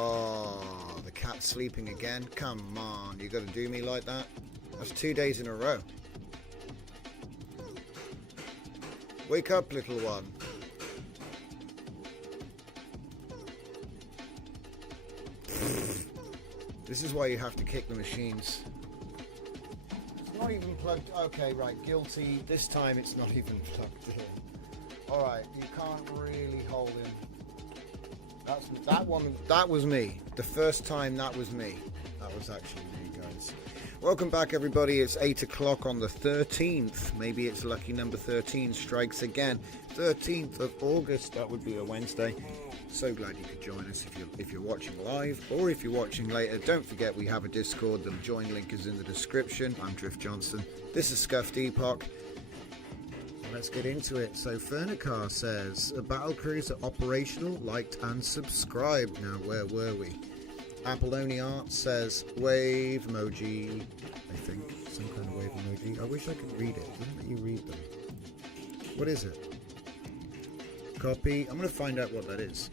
Oh, the cat's sleeping again. Come on, you got to do me like that? That's 2 days in a row. Wake up, little one. This is why you have to kick the machines. It's not even plugged. Okay, right, guilty. This time it's not even plugged in. Alright, you can't really hold him. That was me. The first time that was me. That was actually me, guys. Welcome back, everybody. It's 8 o'clock on the 13th. Maybe it's lucky number 13 strikes again. 13th of August. That would be a Wednesday. So glad you could join us if you're watching live or if you're watching later. Don't forget we have a Discord. The join link is in the description. I'm Drift Johnson. This is Scuffed Epoch. Let's get into it. So Fernicar says battle crews are operational, liked and subscribed. Now where were we? Apolloni Art says wave emoji. I think some kind of wave emoji. I wish I could read it. Wouldn't let you read them. What is it? Copy. I'm going to find out what that is.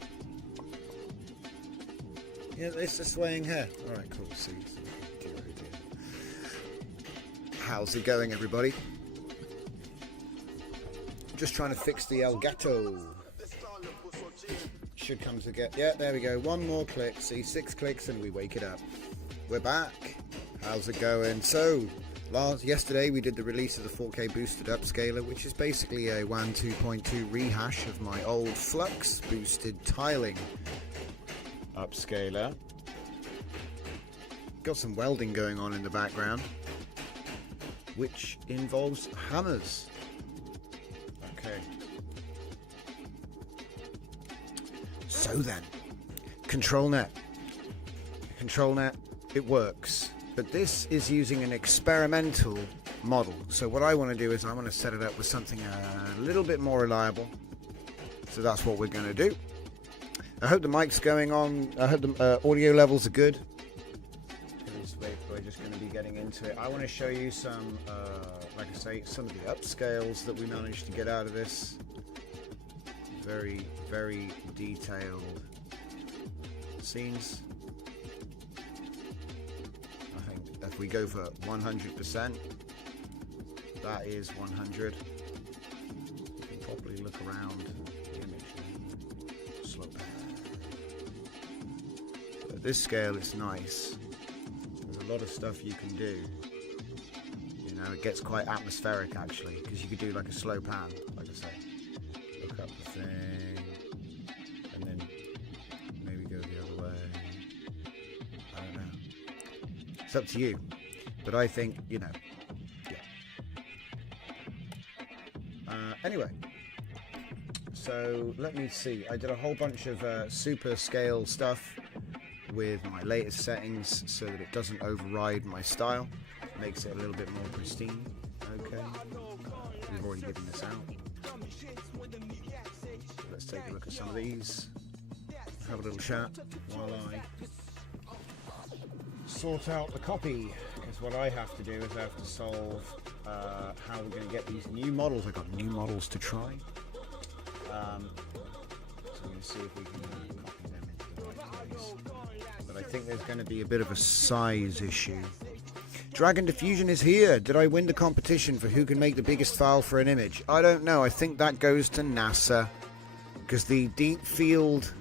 Yeah, it's a swaying hair. Alright, cool. See. How's it going, everybody? Just trying to fix the Elgato. Should come to get. Yeah, there we go. One more click. See, 6 clicks and we wake it up. We're back. How's it going? So, yesterday we did the release of the 4K boosted upscaler, which is basically a WAN 2.2 rehash of my old Flux boosted tiling upscaler. Got some welding going on in the background, which involves hammers. Okay. So then, Control Net, it works, but this is using an experimental model. So what I want to do is I want to set it up with something a little bit more reliable. So that's what we're going to do. I hope the mic's going on. I hope the audio levels are good. We're just going to be getting into it. I want to show you some, like I say, some of the upscales that we managed to get out of this. Very, very detailed scenes. I think if we go for 100%, that is 100. You can probably look around the image. Slow down. At this scale, it's nice. There's a lot of stuff you can do. You know, it gets quite atmospheric actually, because you could do like a slow pan, like I say. Look up the thing, and then maybe go the other way. I don't know. It's up to you. But I think, you know, yeah. Anyway, so let me see. I did a whole bunch of super scale stuff with my latest settings so that it doesn't override my style. Makes it a little bit more pristine. Okay. We've already given this out. Let's take a look at some of these. Have a little chat while I sort out the copy. Because what I have to do is I have to solve how we're going to get these new models. I've got new models to try. So we're going to see if we can copy them into the right place. But I think there's going to be a bit of a size issue. Dragon Diffusion is here. Did I win the competition for who can make the biggest file for an image? I don't know. I think that goes to NASA. Because the deep field,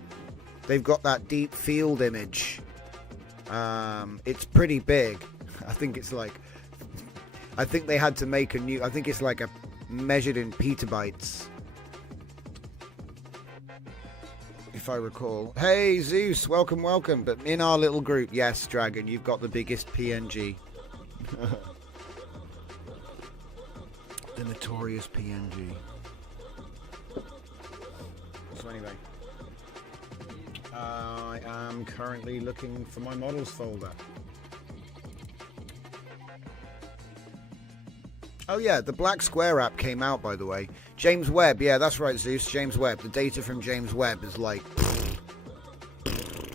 they've got that deep field image. It's pretty big. I think it's like, I think they had to make a new, I think it's like a measured in petabytes. If I recall. Hey Zeus, welcome, welcome. But in our little group, yes, Dragon, you've got the biggest PNG. The notorious PNG. So anyway, I am currently looking for my models folder. Oh yeah, the Black Square app came out, by the way. James Webb, yeah, that's right, Zeus. James Webb. The data from James Webb is like,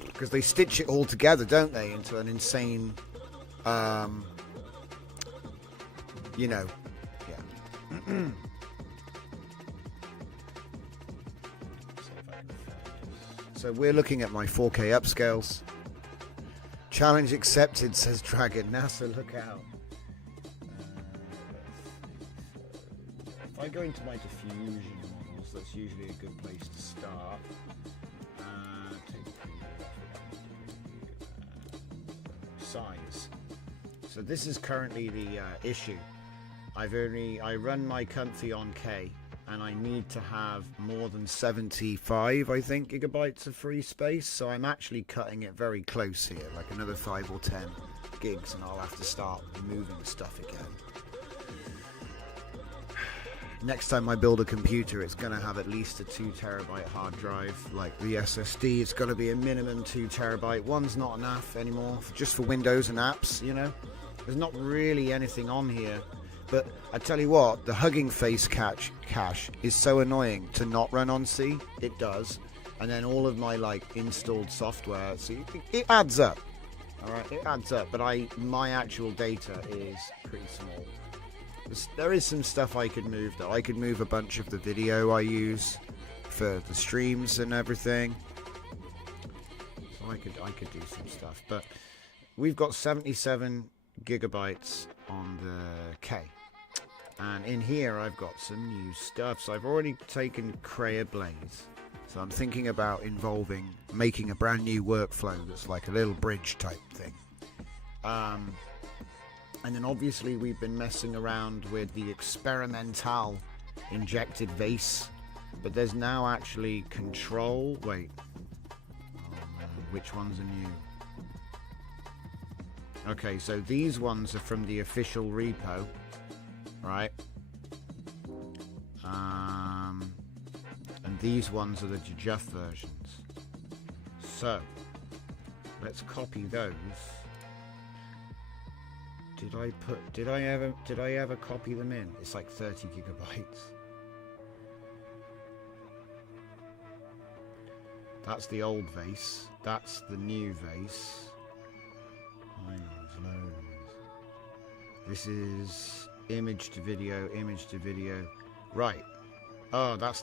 because they stitch it all together, don't they, into an insane. You know, yeah. So we're looking at my 4K upscales. Challenge accepted, says Dragon. NASA, look out. If I go into my diffusion models, that's usually a good place to start. Size. So this is currently the issue. I run my comfy on K, and I need to have more than 75, I think, gigabytes of free space. So I'm actually cutting it very close here, like another 5 or 10 gigs, and I'll have to start moving stuff again. Next time I build a computer, it's going to have at least a 2 terabyte hard drive, like the SSD. It's got to be a minimum 2 terabyte. One's not enough anymore, just for Windows and apps, you know. There's not really anything on here. But I tell you what, the Hugging Face cache is so annoying to not run on C. It does. And then all of my like installed software, see, it adds up. All right, it adds up. But my actual data is pretty small. There is some stuff I could move though. I could move a bunch of the video I use for the streams and everything. So I could do some stuff. But we've got 77 gigabytes on the K. And in here I've got some new stuff. So I've already taken Crea Blaze. So I'm thinking about making a brand new workflow that's like a little bridge type thing. And then obviously we've been messing around with the experimental injected vase. But there's now actually control. Wait. Oh man, which ones are new? Okay, so these ones are from the official repo. Right, and these ones are the Jujuf versions. So let's copy those. Did I ever copy them in? It's like 30 gigabytes. That's the old vase. That's the new vase. This is image to video, image to video. Right. Oh, that's...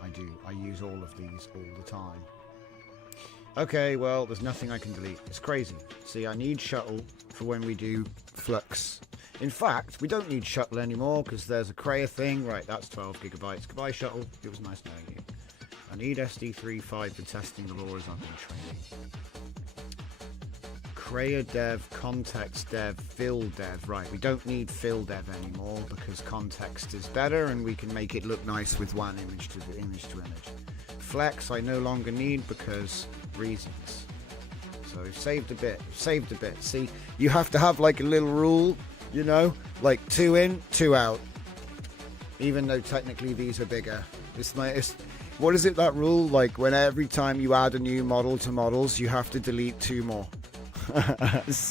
I use all of these all the time. Okay, well, there's nothing I can delete. It's crazy. See, I need shuttle for when we do flux. In fact, we don't need shuttle anymore because there's a Crea thing. Right, that's 12 gigabytes. Goodbye, shuttle. It was nice knowing you. I need SD3.5 for testing the law as I've been training. Crea dev, context dev, fill dev. Right, we don't need fill dev anymore because context is better and we can make it look nice with one image to image. Flex I no longer need because reasons. So we've saved a bit. See, you have to have like a little rule, you know, like 2 in, 2 out. Even though technically these are bigger. What is it, that rule? Like when every time you add a new model to models, you have to delete 2 more.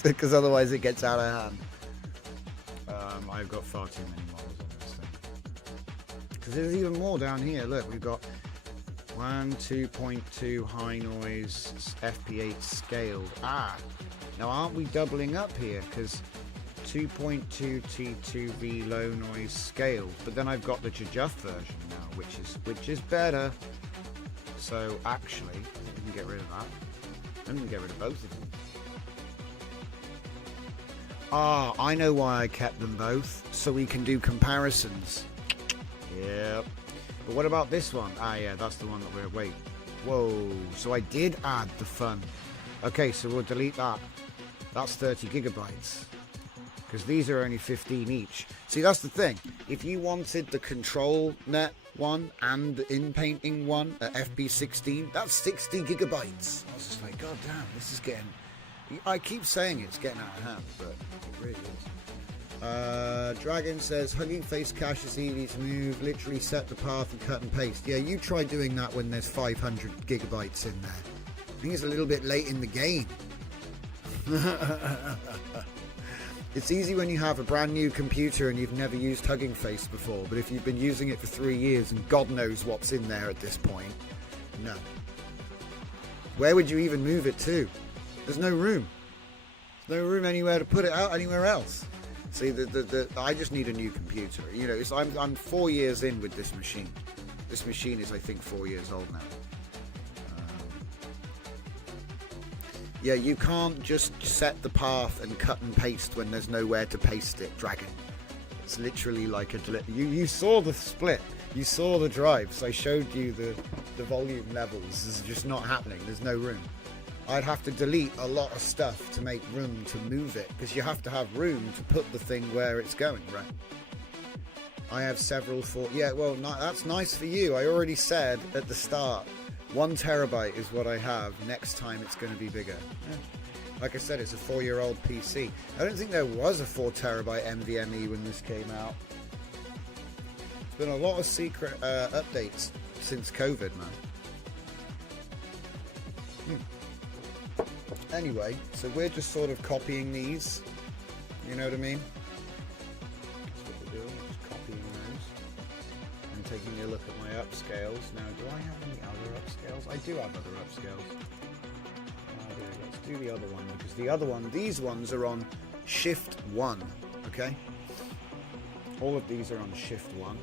Because otherwise it gets out of hand. I've got far too many models on this thing. Because there's even more down here. Look, we've got WAN 2.2 high noise FP8 scaled. Now aren't we doubling up here? Because 2.2 T2V low noise scaled. But then I've got the Jujuf version now, which is better. So actually, I think we can get rid of that. And we can get rid of both of them. I know why I kept them both, so we can do comparisons. Yep. But what about this one? Yeah, that's the one that we're... Wait. Whoa. So I did add the fun. Okay, so we'll delete that. That's 30 gigabytes. Because these are only 15 each. See, that's the thing. If you wanted the control net one and the in-painting one at FP16, that's 60 gigabytes. I was just like, God damn, this is getting... I keep saying it's getting out of hand, but it really is. Dragon says, Hugging Face cache is easy to move. Literally set the path and cut and paste. Yeah, you try doing that when there's 500 gigabytes in there. I think it's a little bit late in the game. It's easy when you have a brand new computer and you've never used Hugging Face before, but if you've been using it for 3 years and God knows what's in there at this point, no. Where would you even move it to? There's no room. There's no room anywhere to put it out anywhere else. See, I just need a new computer. You know, I'm 4 years in with this machine. This machine is, I think, 4 years old now. Yeah, you can't just set the path and cut and paste when there's nowhere to paste it, Dragon. It's literally like a... You saw the split. You saw the drives. I showed you the volume levels. This is just not happening. There's no room. I'd have to delete a lot of stuff to make room to move it, because you have to have room to put the thing where it's going, right? I have several for... Yeah, well, that's nice for you. I already said at the start, 1 terabyte is what I have. Next time it's going to be bigger. Yeah. Like I said, it's a 4-year-old PC. I don't think there was a 4 terabyte NVMe when this came out. There's been a lot of secret updates since COVID, man. Anyway, so we're just sort of copying these. You know what I mean? That's what we're doing, just copying those. And taking a look at my upscales. Now, do I have any other upscales? I do have other upscales. Let's do the other one, because the other one, these ones are on shift 1, okay? All of these are on shift 1.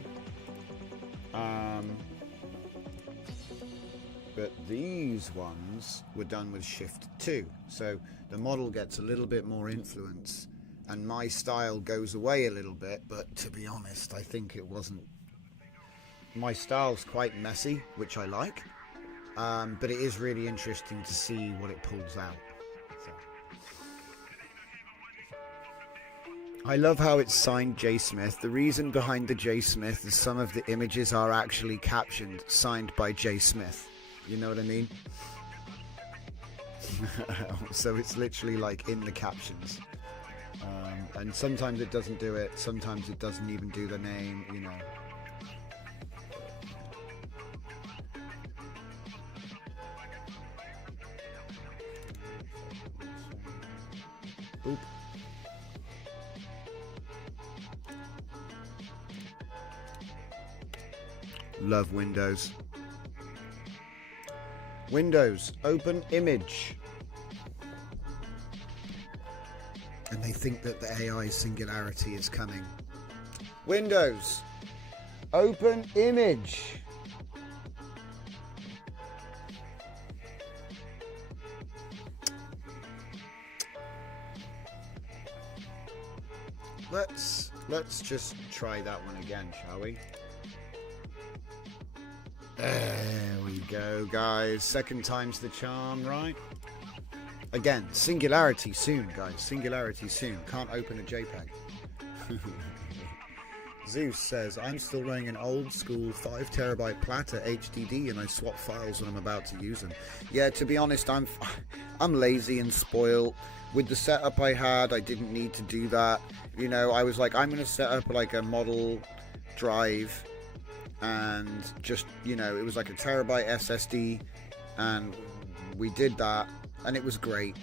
But these ones were done with shift 2. So the model gets a little bit more influence and my style goes away a little bit, but to be honest, I think it wasn't... My style's quite messy, which I like, but it is really interesting to see what it pulls out. So. I love how it's signed J. Smith. The reason behind the J. Smith is some of the images are actually captioned, signed by J. Smith. You know what I mean? So it's literally like in the captions. And sometimes it doesn't do it, sometimes it doesn't even do the name, you know. Oop. Love Windows. Windows, open image. And they think that the AI singularity is coming. Windows, open image. Let's just try that one again, shall we? There we go, guys. Second time's the charm, right? Again, singularity soon, guys. Singularity soon. Can't open a JPEG. Zeus says, I'm still running an old school 5 terabyte platter HDD and I swap files when I'm about to use them. Yeah, to be honest, I'm lazy and spoiled. With the setup I had, I didn't need to do that. You know, I was like, I'm going to set up like a model drive and just, you know, it was like a terabyte SSD and we did that and it was great.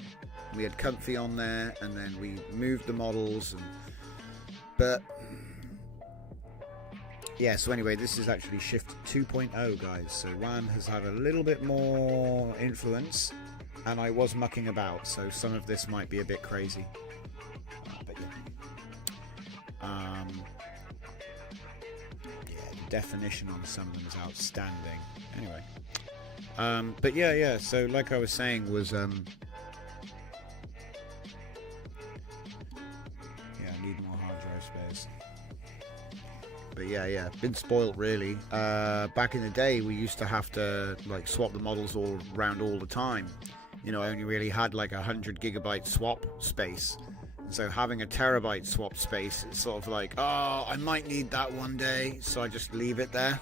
We had Comfy on there and then we moved the models but yeah, so anyway, this is actually shift 2.0, guys. So WAN has had a little bit more influence and I was mucking about, so some of this might be a bit crazy. But yeah. The definition on some of them is outstanding. Anyway. But yeah, so like I was saying was... yeah, I need more hard drive space. But yeah, been spoilt really. Back in the day, we used to have to like swap the models all around all the time. You know, I only really had like 100 gigabyte swap space. So having a terabyte swap space, it's sort of like, oh, I might need that one day, so I just leave it there.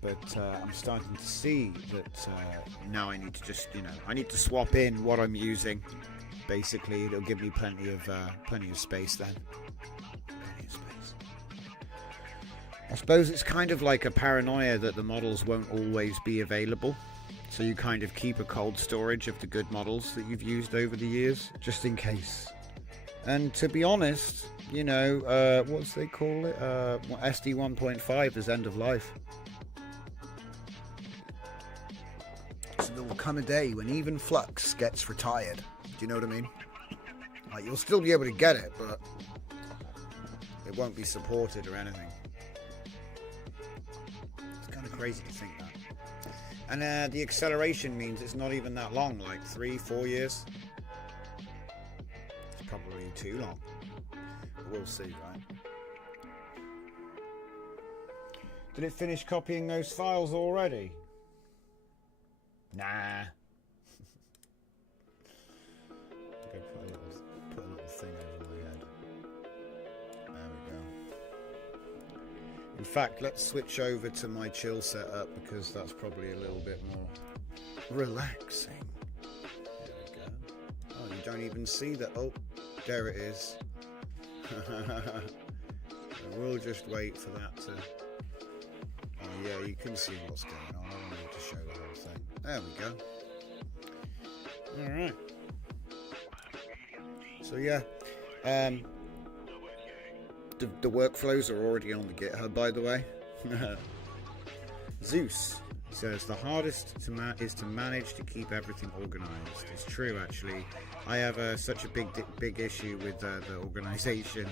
But I'm starting to see that now I need to just, you know, I need to swap in what I'm using. Basically, it'll give me plenty of space then. Plenty of space. I suppose it's kind of like a paranoia that the models won't always be available. So you kind of keep a cold storage of the good models that you've used over the years, just in case. And to be honest, you know, what's they call it? SD 1.5 is end of life. So there will come a day when even Flux gets retired. Do you know what I mean? Like, you'll still be able to get it, but it won't be supported or anything. It's kind of crazy to think that. And the acceleration means it's not even that long, like 3-4 years. It's probably too long. But we'll see, right? Did it finish copying those files already? Nah. Go put a little thing over my head. There we go. In fact, let's switch over to my chill setup because that's probably a little bit more relaxing. There we go. Oh, you don't even see that. Oh, there it is. We'll just wait for that to... Oh yeah, you can see what's going on. I don't need to show the whole thing. There we go. Alright. So yeah, the workflows are already on the GitHub, by the way. Zeus says the hardest is to manage to keep everything organized. It's true, actually. I have such a big issue with the organization.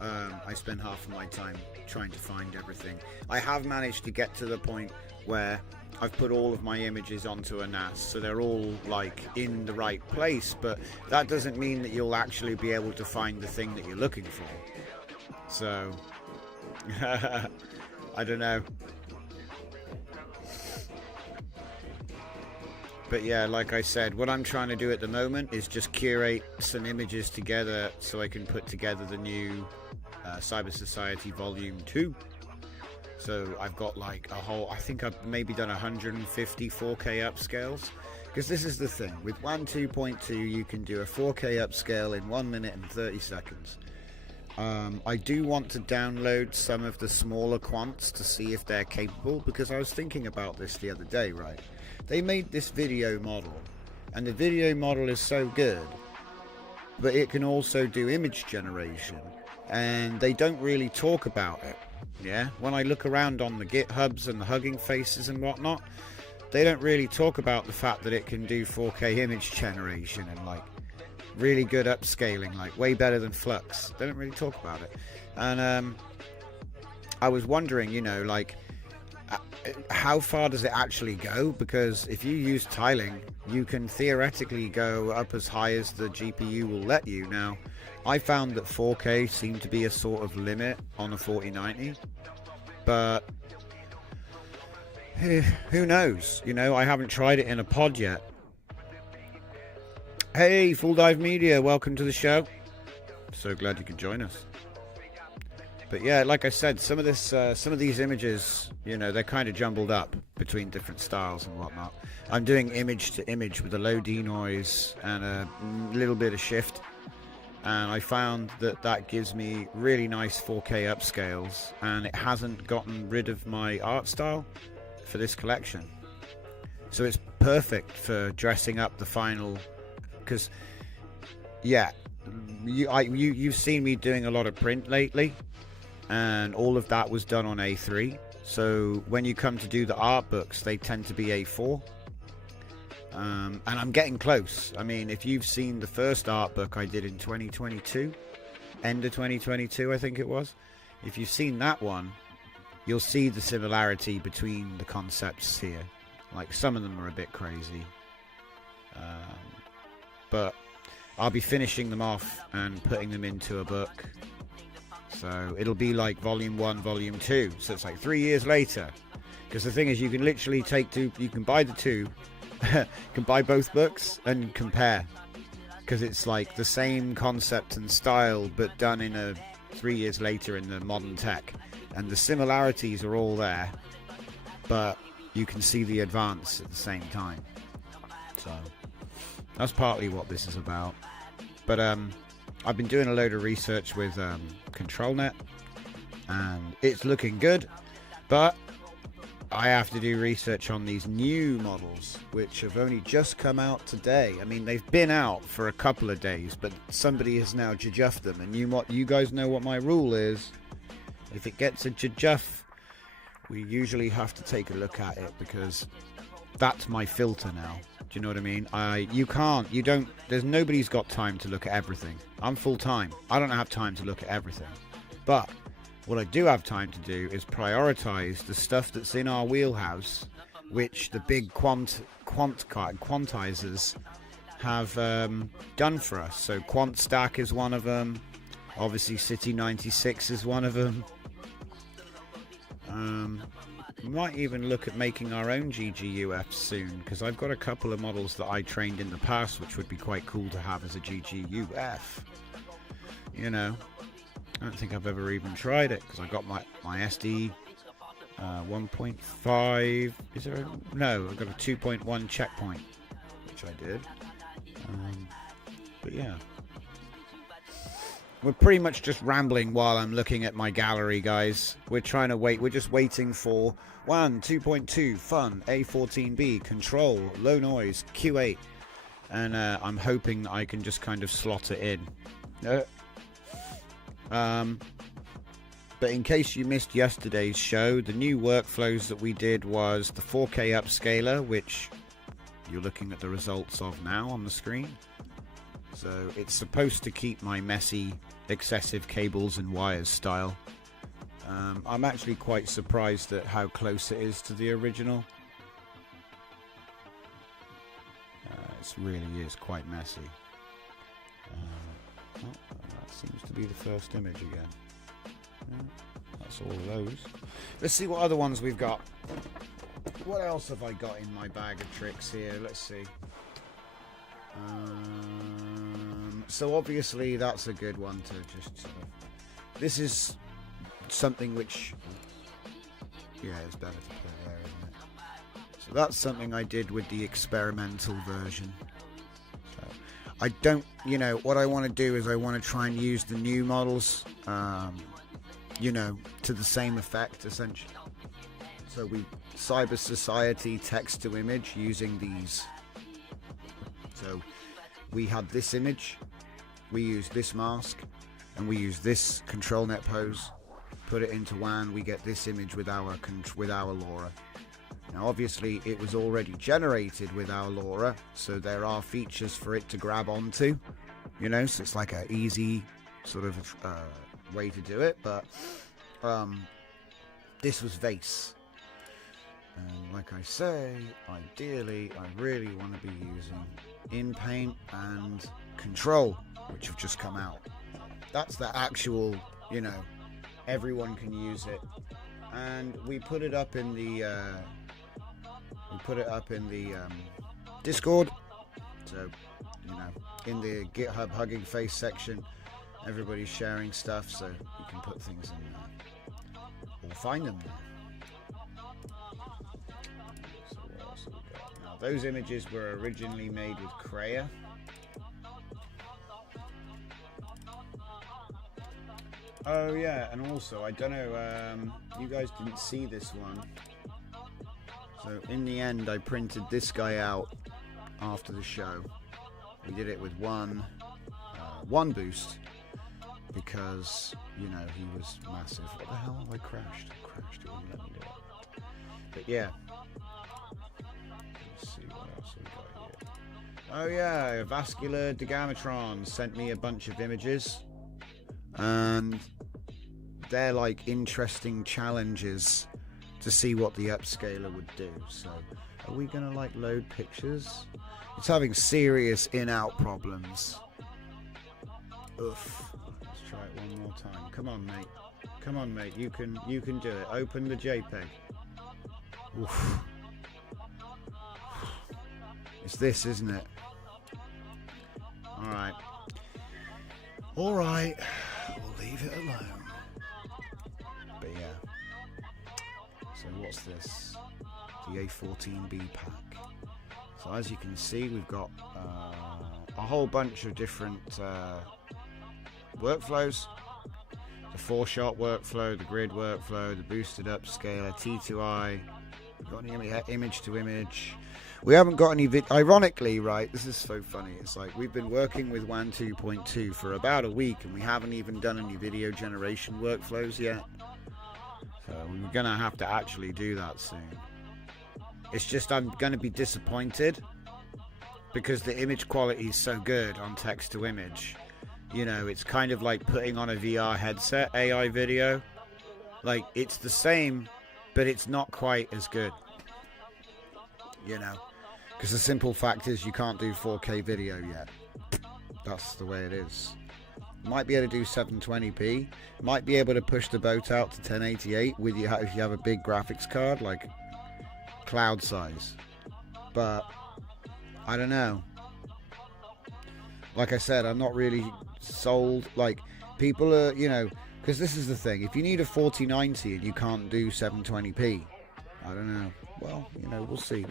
I spend half of my time trying to find everything. I have managed to get to the point where I've put all of my images onto a NAS, so they're all like in the right place, but that doesn't mean that you'll actually be able to find the thing that you're looking for. So I don't know. But yeah, like I said, what I'm trying to do at the moment is just curate some images together so I can put together the new Cyber Society Volume 2. So I've got like a whole, I think I've maybe done 150 4K upscales. Because this is the thing, with WAN 2.2 you can do a 4K upscale in 1 minute and 30 seconds. I do want to download some of the smaller quants to see if they're capable, because I was thinking about this the other day, right? They made this video model, and the video model is so good, but it can also do image generation, and they don't really talk about it. Yeah, when I look around on the GitHubs and the Hugging Faces and whatnot, they don't really talk about the fact that it can do 4K image generation and like really good upscaling, like way better than Flux. They don't really talk about it. And I was wondering, you know, like how far does it actually go? Because if you use tiling, you can theoretically go up as high as the GPU will let you. Now, I found that 4K seemed to be a sort of limit on a 4090, but who knows? You know, I haven't tried it in a pod yet. Hey, Full Dive Media, welcome to the show. So glad you could join us. But yeah, like I said, some of these images, you know, they're kind of jumbled up between different styles and whatnot. I'm doing image to image with a low denoise and a little bit of shift, and I found that that gives me really nice 4K upscales, and it hasn't gotten rid of my art style for this collection. So it's perfect for dressing up the final, because yeah, you've seen me doing a lot of print lately, and all of that was done on A3. So when you come to do the art books, they tend to be A4. And I'm getting close. I mean, if you've seen the first art book I did in 2022, end of 2022 I think it was, if you've seen that one, you'll see the similarity between the concepts here. Like, some of them are a bit crazy, but I'll be finishing them off and putting them into a book. So it'll be like volume 1, volume 2. So it's like 3 years later. Because the thing is, you can literally take two, you can buy the two, you can buy both books and compare. Because it's like the same concept and style, but done in a 3 years later in the modern tech. And the similarities are all there, but you can see the advance at the same time. So that's partly what this is about. But I've been doing a load of research with Control Net, and it's looking good, but I have to do research on these new models, which have only just come out today. I mean, they've been out for a couple of days, but somebody has now jujjuffed them, and you guys know what my rule is. If it gets a jujjuff, we usually have to take a look at it, because that's my filter now. Do you know what I mean? There's nobody's got time to look at everything. I'm full time. I don't have time to look at everything. But what I do have time to do is prioritize the stuff that's in our wheelhouse which the big quantizers have done for us. So QuantStack is one of them. Obviously City 96 is one of them. We might even look at making our own GGUF soon, because I've got a couple of models that I trained in the past which would be quite cool to have as a GGUF. You know, I don't think I've ever even tried it, because I got my SD 1.5. Is there no, I've got a 2.1 checkpoint, which I did. But yeah, we're pretty much just rambling while I'm looking at my gallery, guys. We're trying to wait. We're just waiting for WAN 2.2 Fun A14B Control Low Noise Q8, and I'm hoping that I can just kind of slot it in. But in case you missed yesterday's show, the new workflows that we did was the 4K upscaler, which you're looking at the results of now on the screen. So it's supposed to keep my messy, excessive cables and wires style. I'm actually quite surprised at how close it is to the original. It really is quite messy. Oh, that seems to be the first image again. That's all of those. Let's see what other ones we've got. What else have I got in my bag of tricks here? Let's see. So obviously that's a good one to just sort of... This is something which... Yeah, it's better to put it there, isn't it? So that's something I did with the experimental version. So I don't... You know, what I want to do is I want to try and use the new models, you know, to the same effect, essentially. So we... Cyber Society text to image using these. So we had this image, we used this mask, and we use this control net pose, put it into WAN, we get this image with our LoRa. Now obviously it was already generated with our LoRa, so there are features for it to grab onto, you know, so it's like an easy sort of way to do it, but this was Vase. And like I say, ideally I really want to be using InPaint and Control, which have just come out. That's the actual, you know, everyone can use it. And we put it up in the Discord. So, you know, in the GitHub Hugging Face section, everybody's sharing stuff, so you can put things in there or find them there. Those images were originally made with Crea. Oh yeah, and also, I don't know, you guys didn't see this one. So in the end, I printed this guy out after the show. We did it with one boost, because, you know, he was massive. What the hell have I crashed? I crashed, it wouldn't let me do it. But yeah. See what else we got here. Oh yeah, Vascular Degamatron sent me a bunch of images, and they're like interesting challenges to see what the upscaler would do. So are we gonna like load pictures? It's having serious in-out problems. Oof. Let's try it one more time. Come on, mate. Come on, mate. You can do it. Open the JPEG. Oof. It's this, isn't it? Alright. Alright. We'll leave it alone. But yeah. So what's this? The A14B pack. So as you can see, we've got a whole bunch of different workflows. The 4-shot workflow, the grid workflow, the boosted upscaler, T2I. We've got an image to image. We haven't got any ironically, right, this is so funny. It's like we've been working with WAN 2.2 for about a week, and we haven't even done any video generation workflows yet. So we're gonna have to actually do that soon. It's just I'm gonna be disappointed because the image quality is so good on text to image. You know, it's kind of like putting on a VR headset AI video. Like, it's the same, but it's not quite as good. you know, because the simple fact is you can't do 4K video yet. That's the way it is. Might be able to do 720p, might be able to push the boat out to 1088 with you if you have a big graphics card like cloud size, but I don't know. Like I said, I'm not really sold. Like, people are, you know, because this is the thing, if you need a 4090 and you can't do 720p, I don't know. Well, you know, we'll see.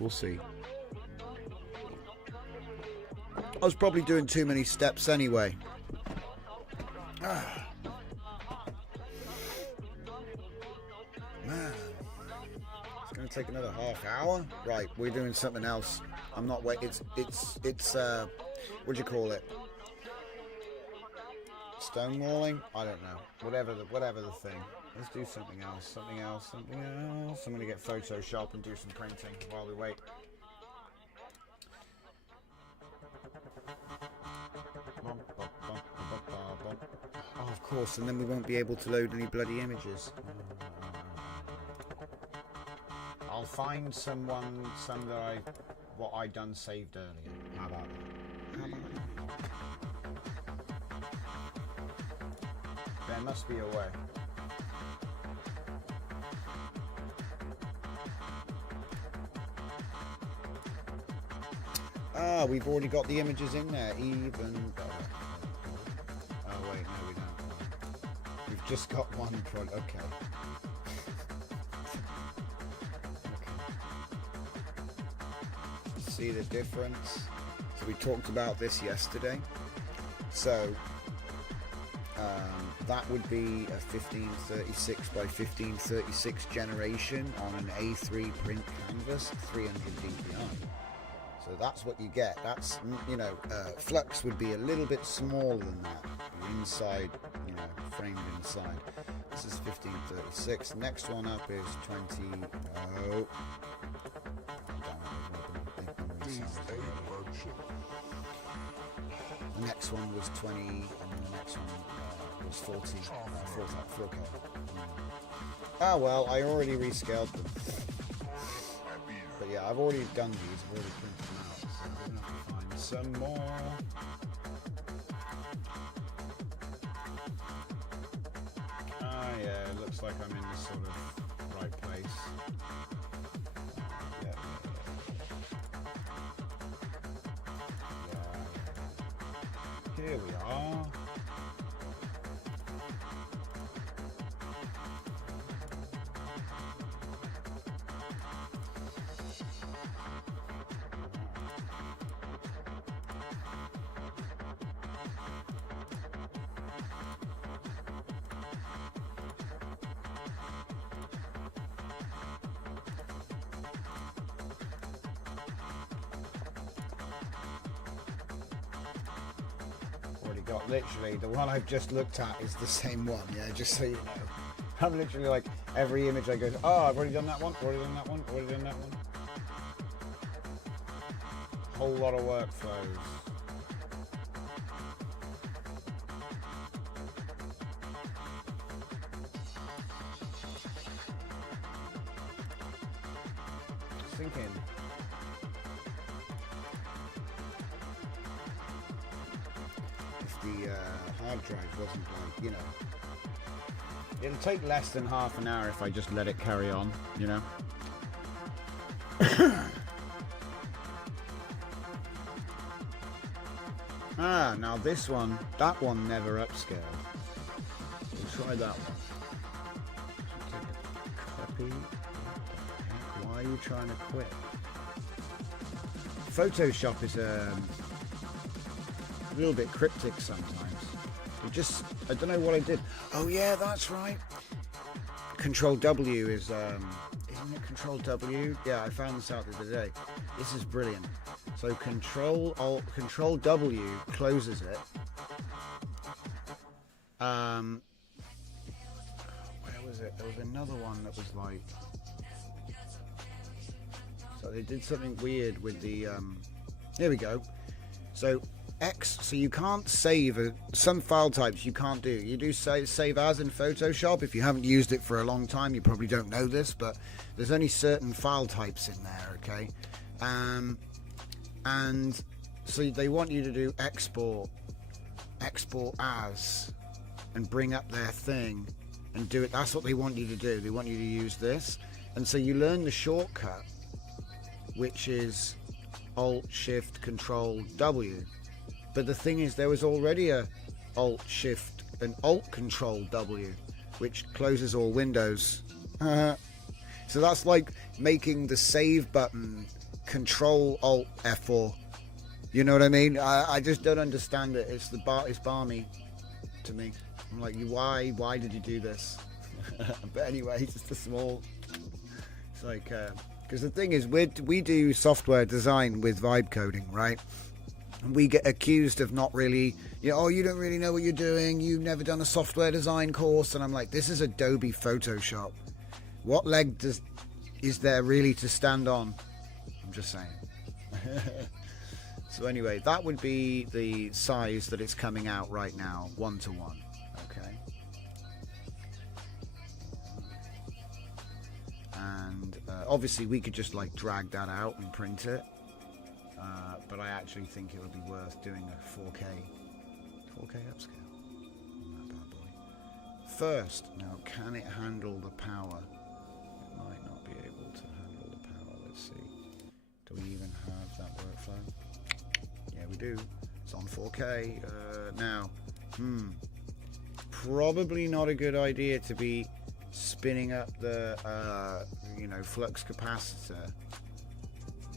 I was probably doing too many steps anyway. Man, it's going to take another half hour. Right, we're doing something else. I'm not waiting. It's what do you call it? Stonewalling? I don't know. Whatever the thing. Let's do something else. I'm going to get Photoshop and do some printing while we wait. Oh, of course, and then we won't be able to load any bloody images. I'll find some that what I done saved earlier. How about that? There must be a way. Ah, we've already got the images in there. Even better. Oh wait, no, we don't. We've just got one product. Okay. See the difference? So we talked about this yesterday. So that would be a 1536 by 1536 generation on an A3 print canvas, 300 dpi. So that's what you get. That's, you know, flux would be a little bit smaller than that. Inside, you know, framed inside. This is 1536. Next one up is 20. Oh. The next one was 20, and the next one was 40. 4K. Ah, well, I already rescaled them. But yeah, I've already done these. I've already printed them out. So I'm going to have to find some more. Ah, yeah, it looks like I'm in the sort of right place. Yeah. Here we are. Got literally the one I've just looked at is the same one, yeah, just so you know. I'm literally like, every image I go, oh, I've already done that one, already done that one. Whole lot of workflows. Thinking. The hard drive wasn't like, you know, it'll take less than half an hour if I just let it carry on, you know. Ah, now this one, that one never upscaled. We'll try that one. Take a copy. Why are you trying to quit? Photoshop is a little bit cryptic sometimes. I don't know what I did. Oh yeah, that's right. Control W is isn't it Control W? Yeah, I found this out the other day. This is brilliant. So Control W closes it. Where was it? There was another one that was like, so they did something weird with the here we go. So so you can't save some file types you can't do. You do save as in Photoshop. If you haven't used it for a long time, you probably don't know this, but there's only certain file types in there, okay? And so they want you to do export as, and bring up their thing and do it. That's what they want you to do. They want you to use this. And so you learn the shortcut, which is Alt Shift Control W. But the thing is, there was already a Alt Shift and Alt Control W, which closes all windows. So that's like making the save button Control Alt F4. You know what I mean? I just don't understand it. It's balmy to me. I'm like, why did you do this? But anyway, it's just a small. It's like, because the thing is, we do software design with vibe coding, right? And we get accused of not really, oh, you don't really know what you're doing. You've never done a software design course. And I'm like, this is Adobe Photoshop. What leg is there really to stand on? I'm just saying. So anyway, that would be the size that it's coming out right now, 1:1. Okay. And obviously we could just like drag that out and print it. But I actually think it would be worth doing a 4K upscale on that bad boy. First, now can it handle the power? It might not be able to handle the power. Let's see. Do we even have that workflow? Yeah, we do. It's on 4K now. Probably not a good idea to be spinning up the flux capacitor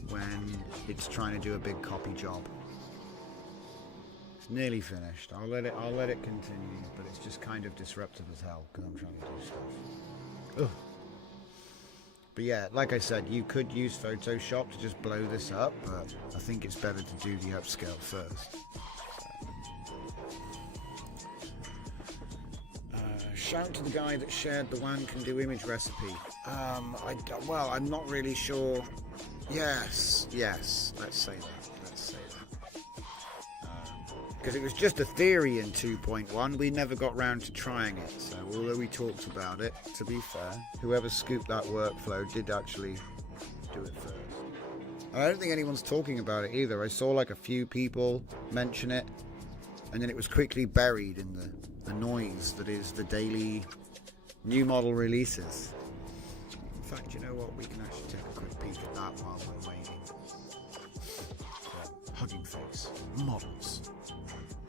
when it's trying to do a big copy job. It's nearly finished. I'll let it continue, but it's just kind of disruptive as hell because I'm trying to do stuff. Ugh. But yeah, like I said, you could use Photoshop to just blow this up, but I think it's better to do the upscale first. Shout to the guy that shared the WAN Can Do image recipe. I'm not really sure. Yes, let's say that. Because it was just a theory in 2.1, we never got round to trying it. So although we talked about it, to be fair, whoever scooped that workflow did actually do it first. And I don't think anyone's talking about it either. I saw like a few people mention it, and then it was quickly buried in the noise that is the daily new model releases. In fact, you know what? We can actually take a quick peek at that while we're waiting. Hugging Face. Models.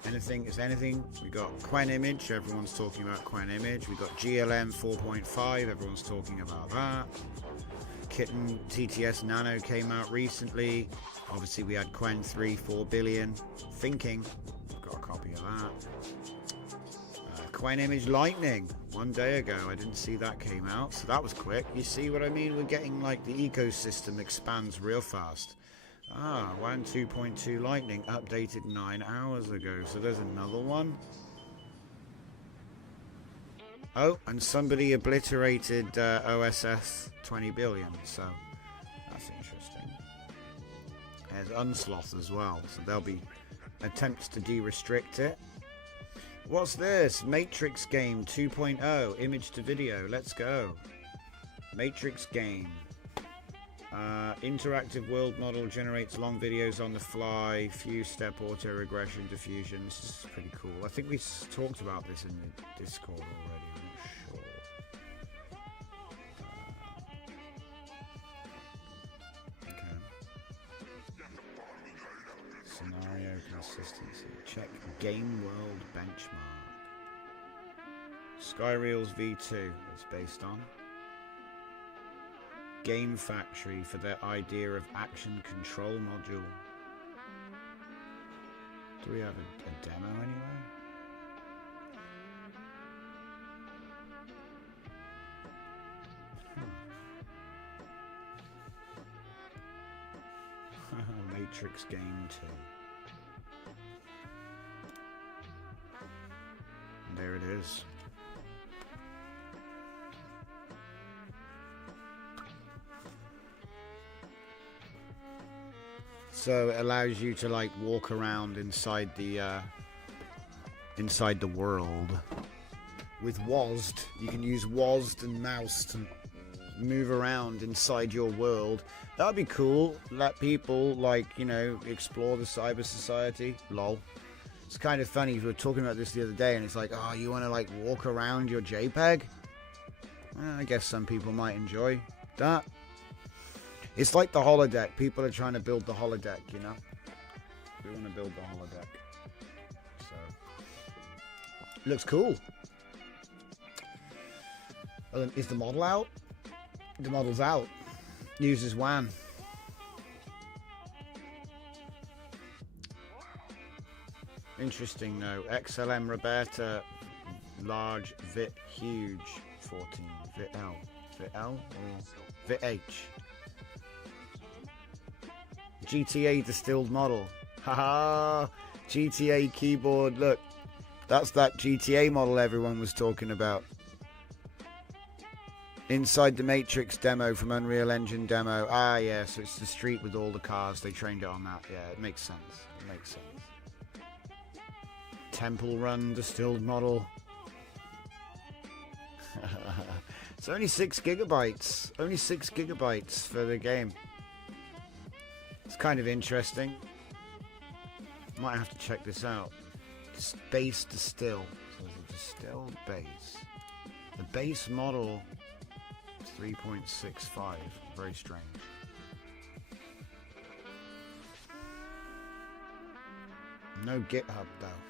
Anything is anything. We got Quen Image. Everyone's talking about Quen Image. We got GLM 4.5. Everyone's talking about that. Kitten TTS Nano came out recently. Obviously, we had Quen 3 4 billion. Thinking. I've got a copy of that. Quen Image Lightning 1 day ago. I didn't see that came out, so that was quick. You see what I mean? We're getting like the ecosystem expands real fast. WAN 2.2 Lightning updated 9 hours ago, so there's another one. Oh, and somebody obliterated OSS 20 billion, so that's interesting. There's Unsloth as well, so there'll be attempts to de-restrict it. What's this? Matrix Game 2.0, image to video. Let's go. Matrix Game. Interactive world model generates long videos on the fly. Few step auto regression diffusion. This is pretty cool. I think we talked about this in the Discord already. I'm not sure. Okay. Scenario consistency. Check game world benchmark. Skyreels V2 it's based on. Game Factory for their idea of action control module. Do we have a demo anywhere? Matrix Game 2. And there it is. So it allows you to like walk around inside the world with WASD. You can use WASD and mouse to move around inside your world. That'd be cool. Let people, like, you know, explore the cyber society. Lol. It's kind of funny. We were talking about this the other day, and it's like, oh, you want to, like, walk around your JPEG? I guess some people might enjoy that. It's like the holodeck. People are trying to build the holodeck, you know? We want to build the holodeck. So, looks cool. Is the model out? The model's out. Uses WAN. Interesting though. XLM Roberta, large, VIT, huge, 14, VIT L. VIT L or VIT H? GTA distilled model. Haha! GTA keyboard, look. That's that GTA model everyone was talking about. Inside the Matrix demo from Unreal Engine demo. Ah, yeah, so it's the street with all the cars. They trained it on that. Yeah, it makes sense. It makes sense. Temple Run distilled model. It's only 6 gigabytes. Only 6 gigabytes for the game. It's kind of interesting. Might have to check this out. Base distill. So it's a distilled base. The base model is 3.65. Very strange. No GitHub though.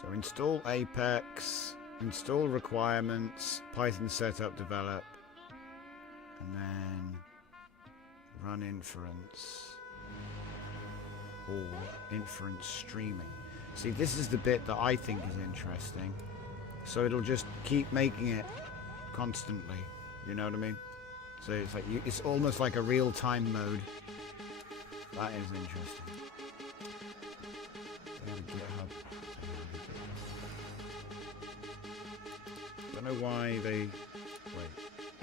So install Apex, install requirements, Python setup, develop, and then run inference or inference streaming. See, this is the bit that I think is interesting. So it'll just keep making it constantly. You know what I mean? So it's like it's almost like a real-time mode. That is interesting. They have a GitHub. Don't know why they. Wait.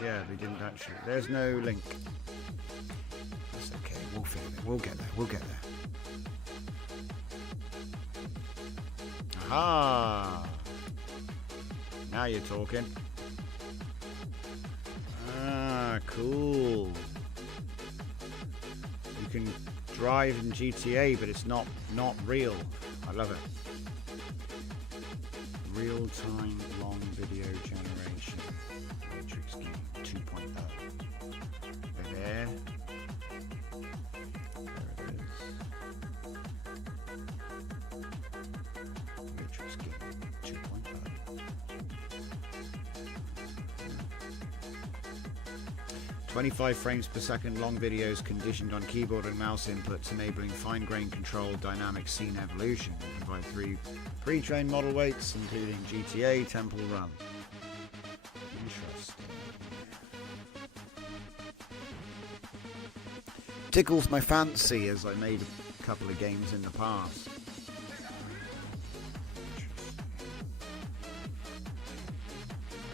Yeah, they didn't actually. There's no link. That's okay. We'll figure it. We'll get there. We'll get there. Aha! Now you're talking. Ah, cool. You can drive in GTA, but it's not real. I love it. Real-time long video generation. Matrix game 2.0. There. There it is. Matrix game 2.0. 25 frames per second long videos conditioned on keyboard and mouse inputs, enabling fine-grained control, dynamic scene evolution. Provide 3 pre-trained model weights, including GTA, Temple Run. Interesting. Tickles my fancy as I made a couple of games in the past.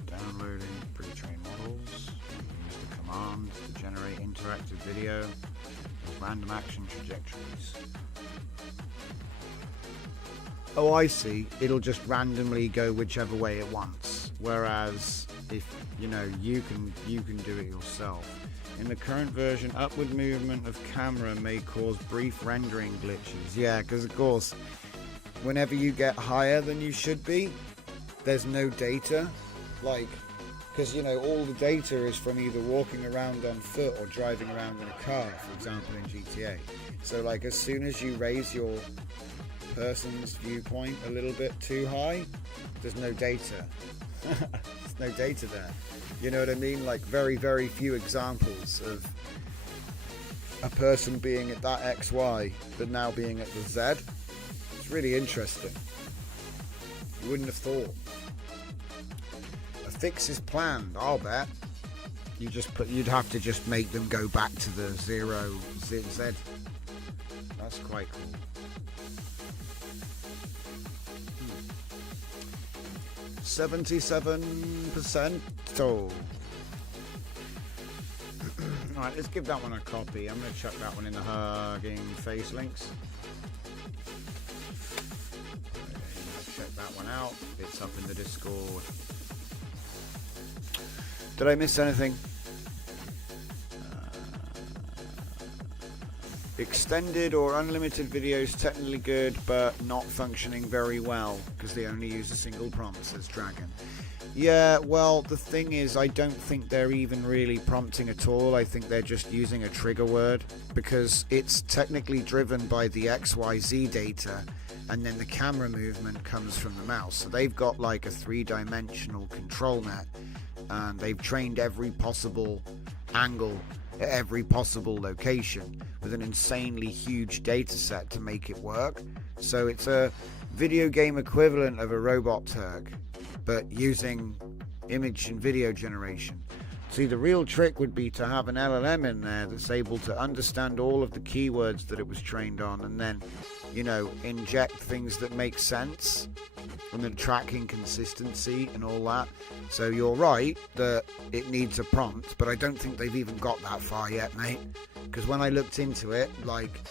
Downloading pre-trained models. Use the command to generate interactive video with random action trajectories. Oh, I see. It'll just randomly go whichever way it wants. Whereas, if you know, you can do it yourself. In the current version, upward movement of camera may cause brief rendering glitches. Yeah, because of course, whenever you get higher than you should be, there's no data. Like, because you know, all the data is from either walking around on foot or driving around in a car, for example, in GTA. So, like, as soon as you raise your person's viewpoint a little bit too high, there's no data. There's no data there. You know what I mean? Like very, very few examples of a person being at that XY but now being at the Z. It's really interesting. You wouldn't have thought. A fix is planned, I'll bet. You'd have to just make them go back to the 0 Z. That's quite cool. 77%. So, alright, let's give that one a copy. I'm going to chuck that one in the Hugging Face links. Check that one out. It's up in the Discord. Did I miss anything? Extended or unlimited videos technically good, but not functioning very well because they only use a single prompt, says Dragon. Yeah, well, the thing is, I don't think they're even really prompting at all. I think they're just using a trigger word because it's technically driven by the XYZ data, and then the camera movement comes from the mouse. So they've got like a 3-dimensional control net, and they've trained every possible angle at every possible location with an insanely huge data set to make it work. So it's a video game equivalent of a robot Turk, but using image and video generation. See, the real trick would be to have an LLM in there that's able to understand all of the keywords that it was trained on, and then, you know, inject things that make sense, and then tracking consistency and all that. So you're right that it needs a prompt, but I don't think they've even got that far yet, mate. Because when I looked into it, like,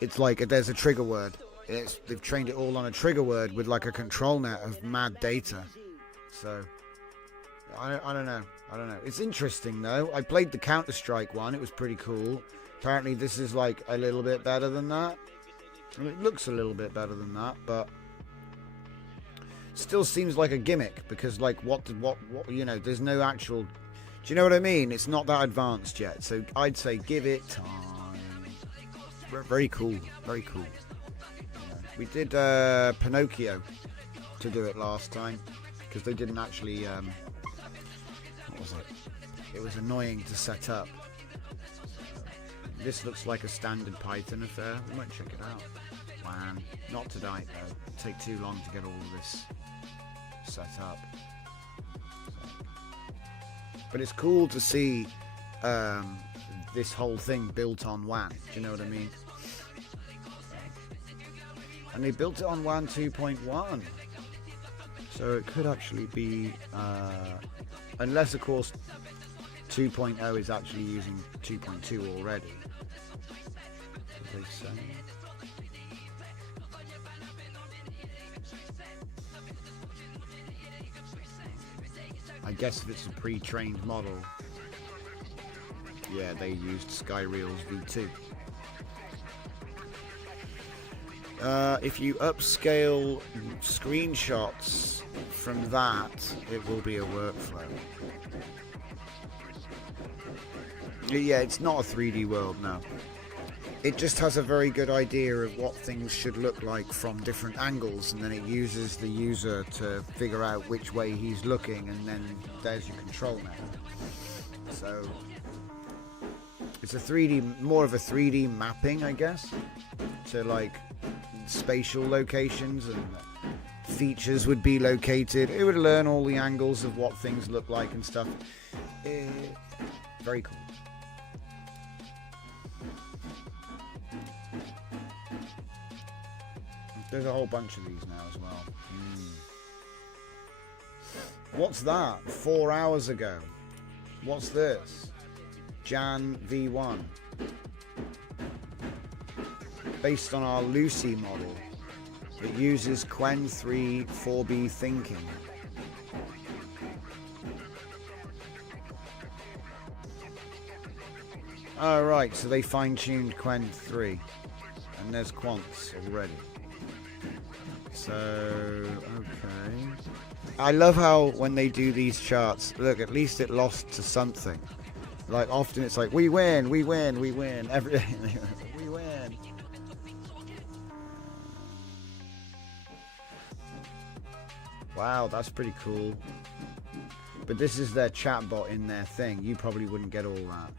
it's like there's a trigger word. They've trained it all on a trigger word with like a control net of mad data. So I don't know. It's interesting though. I played the Counter-Strike one. It was pretty cool. Apparently this is like a little bit better than that. And it looks a little bit better than that, but still seems like a gimmick because like what you know, there's no actual, do you know what I mean? It's not that advanced yet. So I'd say give it time. Very cool. Very cool. We did Pinocchio to do it last time because they didn't actually what was it? It was annoying to set up. This looks like a standard Python affair. We might check it out. WAN. Not tonight though. It'll take too long to get all of this set up. But it's cool to see this whole thing built on WAN. Do you know what I mean? And they built it on WAN 2.1. So it could actually be, unless of course 2.0 is actually using 2.2 already. As they say. I guess if it's a pre-trained model, yeah, they used Skyreel's V2. If you upscale screenshots from that, it will be a workflow. Yeah, it's not a 3D world, no. It just has a very good idea of what things should look like from different angles, and then it uses the user to figure out which way he's looking, and then there's your control net. So it's a 3D, more of a 3D mapping, I guess, to like spatial locations, and features would be located. It would learn all the angles of what things look like and stuff. Very cool. There's a whole bunch of these now as well. What's that? 4 hours ago. What's this? Jan V1. Based on our Lucy model. It uses Qwen 3 4B thinking. Oh, right, so they fine-tuned Qwen 3. And there's quants already. So, okay. I love how when they do these charts, look, at least it lost to something. Like, often it's like, we win, we win, we win. We win. Wow, that's pretty cool. But this is their chatbot in their thing. You probably wouldn't get all that.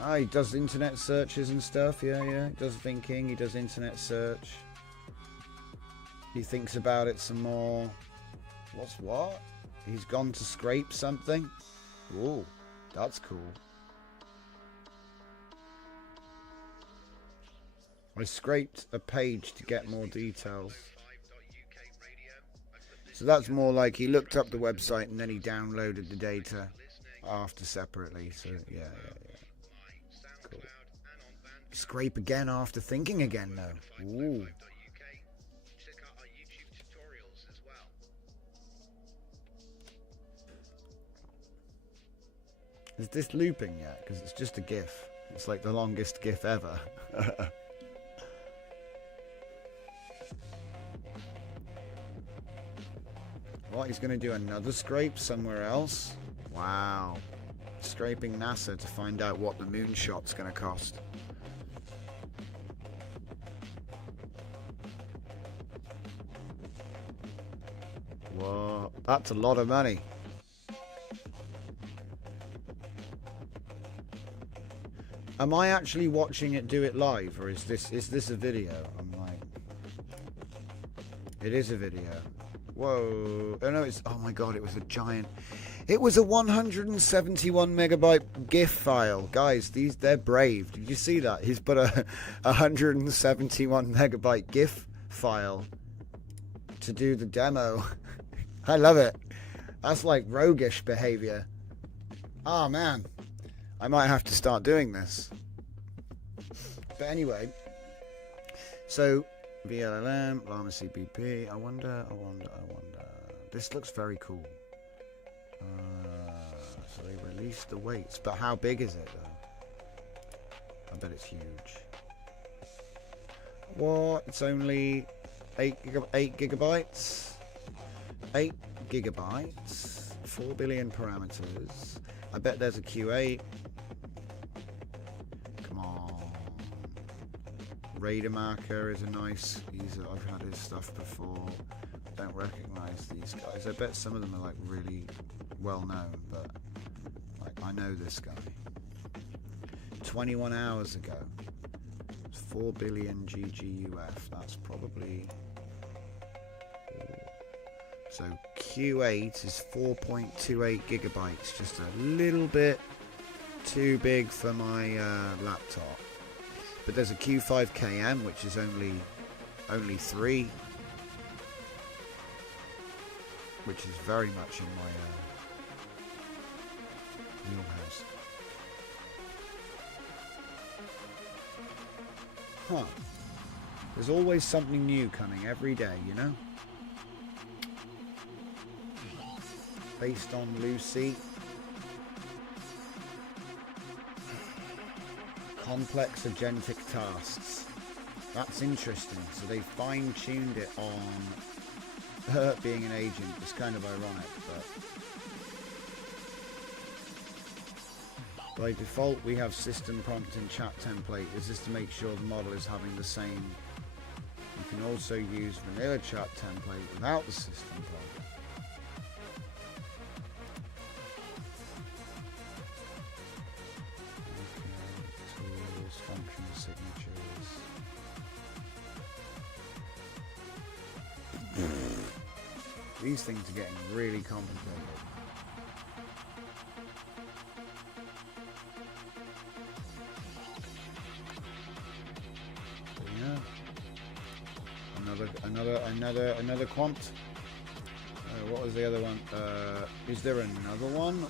Ah, he does internet searches and stuff. Yeah. He does thinking. He does internet search. He thinks about it some more. What's what? He's gone to scrape something. Ooh, that's cool. I scraped a page to get more details. So that's more like he looked up the website and then he downloaded the data after separately. So yeah. Cool. Scrape again after thinking again though. Ooh. Is this looping yet? Because it's just a GIF. It's like the longest GIF ever. What, he's going to do another scrape somewhere else? Wow. Scraping NASA to find out what the moonshot's going to cost. Whoa, that's a lot of money. Am I actually watching it do it live, or is this a video? I'm like, it is a video. Whoa! Oh no, oh my god, it was a giant. It was a 171 megabyte GIF file, guys. They're brave. Did you see that? He's put a 171 megabyte GIF file to do the demo. I love it. That's like roguish behavior. Oh man. I might have to start doing this. But anyway, so VLLM, Llama CPP. I wonder. This looks very cool. So they released the weights, but how big is it though? I bet it's huge. What? It's only 8 gigabytes. 8 gigabytes. 4 billion parameters. I bet there's a Q8. Come on. Radar marker is a nice. I've had his stuff before. Don't recognize these guys. I bet some of them are like really well known, but like I know this guy. 21 hours ago. 4 billion GGUF. That's probably. So Q8 is 4.28 gigabytes, just a little bit too big for my laptop. But there's a Q5KM, which is only 3, which is very much in my wheelhouse. Huh. There's always something new coming every day, you know? Based on Lucy. Complex agentic tasks. That's interesting. So they fine-tuned it on her being an agent. It's kind of ironic, but by default we have system prompt and chat template. Is this to make sure the model is having the same? You can also use vanilla chat template without the system prompt. These things are getting really complicated. Yeah. Another quant. What was the other one? Is there another one?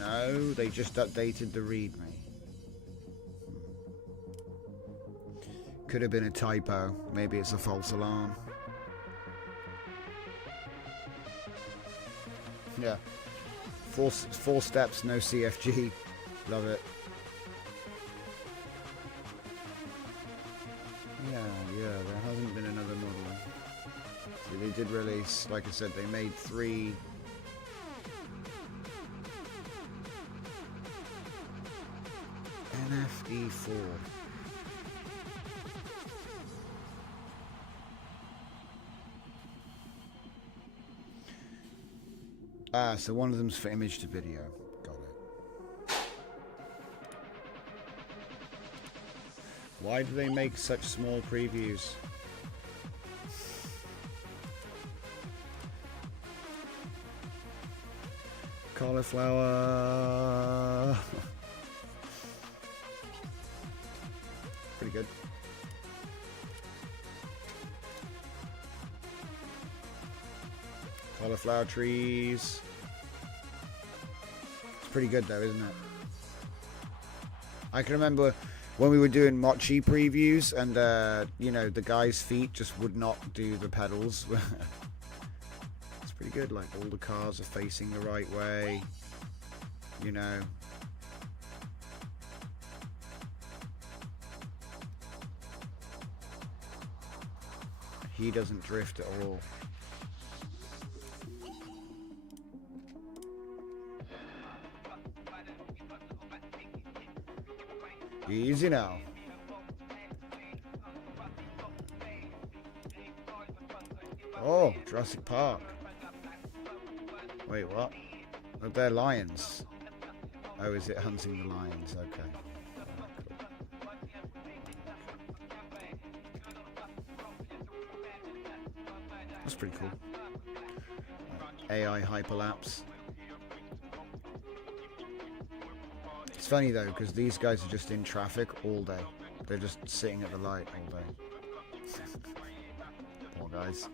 No, they just updated the README. Could have been a typo. Maybe it's a false alarm. Yeah, four steps, no CFG. Love it. Yeah, there hasn't been another model. So they did release, like I said, they made 3. NFE4. So one of them's for image to video. Got it. Why do they make such small previews? Cauliflower. Pretty good. Cauliflower trees. It's pretty good though, isn't it? I can remember when we were doing Mochi previews and you know, the guy's feet just would not do the pedals. It's pretty good, like all the cars are facing the right way. you know. He doesn't drift at all. Easy now. Oh, Jurassic Park. Wait, what? Oh, they're lions. Oh, is it hunting the lions? Okay. That's pretty cool. AI hyperlapse. It's funny though, because these guys are just in traffic all day. They're just sitting at the light all day. Poor guys.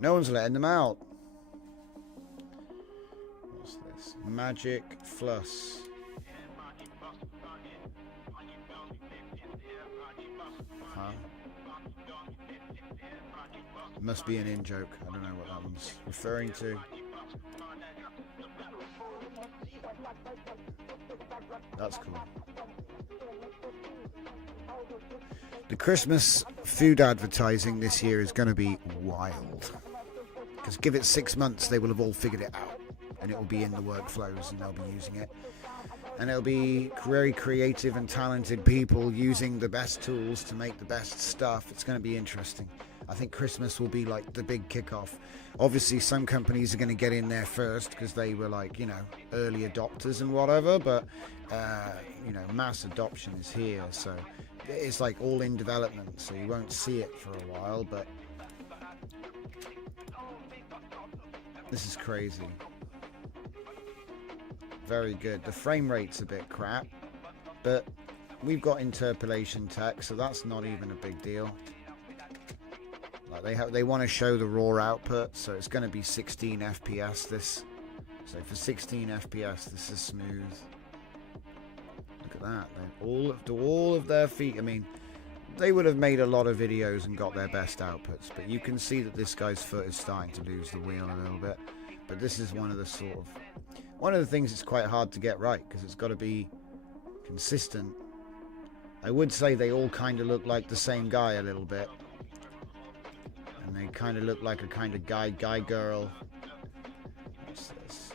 No one's letting them out. What's this? Magic Fluss. Huh? Must be an in-joke. I don't know what that one's referring to. That's cool. The Christmas food advertising this year is going to be wild. Because give it 6 months, they will have all figured it out. And it will be in the workflows and they'll be using it. And it'll be very creative and talented people using the best tools to make the best stuff. It's going to be interesting. I think Christmas will be like the big kickoff. Obviously, some companies are going to get in there first because they were like, you know, early adopters and whatever. But, you know, mass adoption is here. So it's like all in development. So you won't see it for a while. But this is crazy. Very good. The frame rate's a bit crap. But we've got interpolation tech. So that's not even a big deal. They want to show the raw output, so it's going to be 16 FPS this. So for 16 FPS, this is smooth. Look at that. All of their feet. I mean, they would have made a lot of videos and got their best outputs, but you can see that this guy's foot is starting to lose the wheel a little bit. But this is one of the things that's quite hard to get right because it's got to be consistent. I would say they all kind of look like the same guy a little bit. And they kind of look like a kind of guy girl. What's this?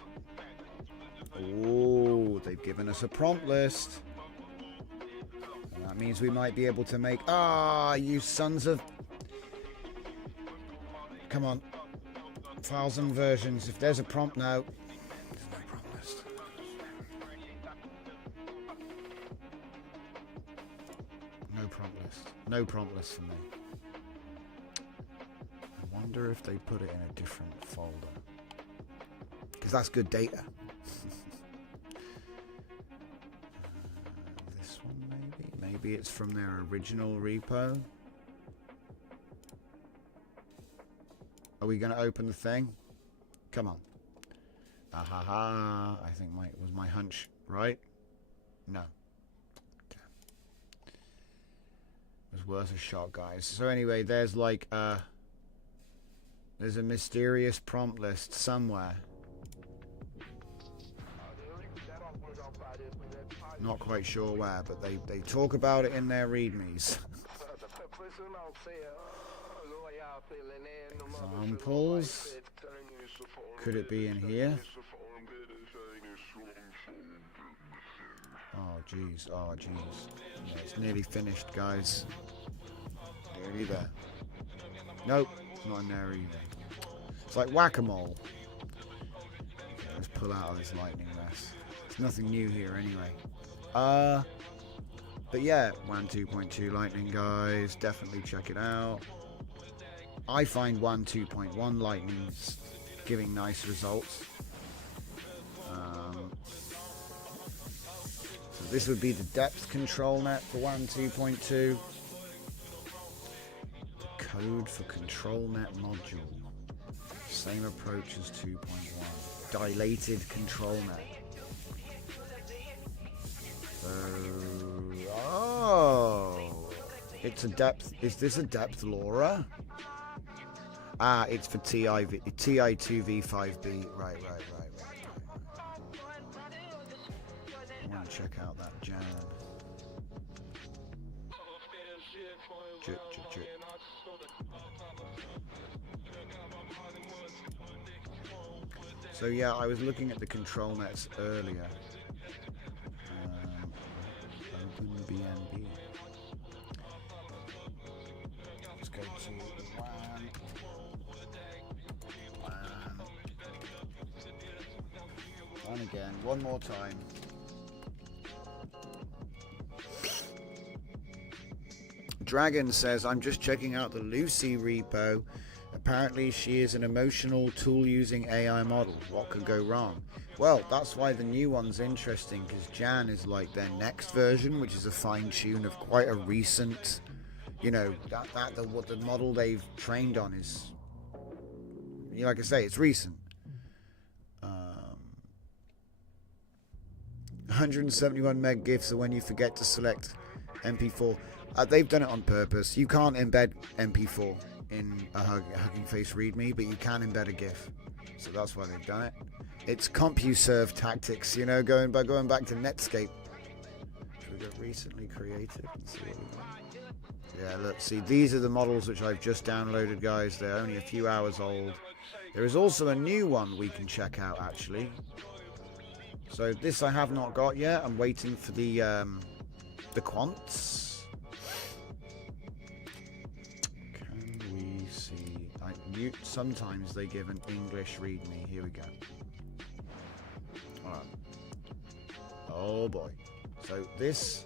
Oh, they've given us a prompt list. And that means we might be able to make... Ah, you sons of... Come on. Files and versions. If there's a prompt now... There's no prompt list. No prompt list. No prompt list for me. I wonder if they put it in a different folder. Because that's good data. This one maybe? Maybe it's from their original repo. Are we going to open the thing? Come on. Ahaha. I think was my hunch right? No. Okay. It was worth a shot, guys. So anyway, there's like there's a mysterious prompt list somewhere. Not quite sure where, but they talk about it in their readmes. Examples. Could it be in here? Oh jeez, oh jeez. Yeah, it's nearly finished, guys. Nearly there. Nope, it's not in there either. It's like whack-a-mole. Okay, let's pull out of this lightning mess. There's nothing new here anyway. But yeah, WAN 2.2 Lightning, guys. Definitely check it out. I find WAN 2.1 Lightning's giving nice results. So this would be the depth control net for WAN 2.2. The code for control net module. Same approach as 2.1. Dilated control net. Oh, it's a depth. Is this a depth LoRa? Ah, it's for TI2V5B. Right. check out that jam. So yeah, I was looking at the control nets earlier. Open BNB. Let's go to WAN. And again, one more time. Dragon says, I'm just checking out the Lucy repo. Apparently she is an emotional tool using AI model. What could go wrong? Well, that's why the new one's interesting, because Jan is like their next version, which is a fine tune of quite a recent, you know, what the model they've trained on is, you know, like I say, it's recent. 171 meg GIFs are when you forget to select MP4. They've done it on purpose. You can't embed MP4 in a Hugging Face README, but you can embed a GIF. So that's why they've done it. It's CompuServe tactics, you know, going back to Netscape. Should we go recently created and see what we got? Yeah, look, see, these are the models which I've just downloaded, guys. They're only a few hours old. There is also a new one we can check out, actually. So this I have not got yet. I'm waiting for the quants. Can we see? Sometimes they give an English README. Here we go. All right. Oh boy. So this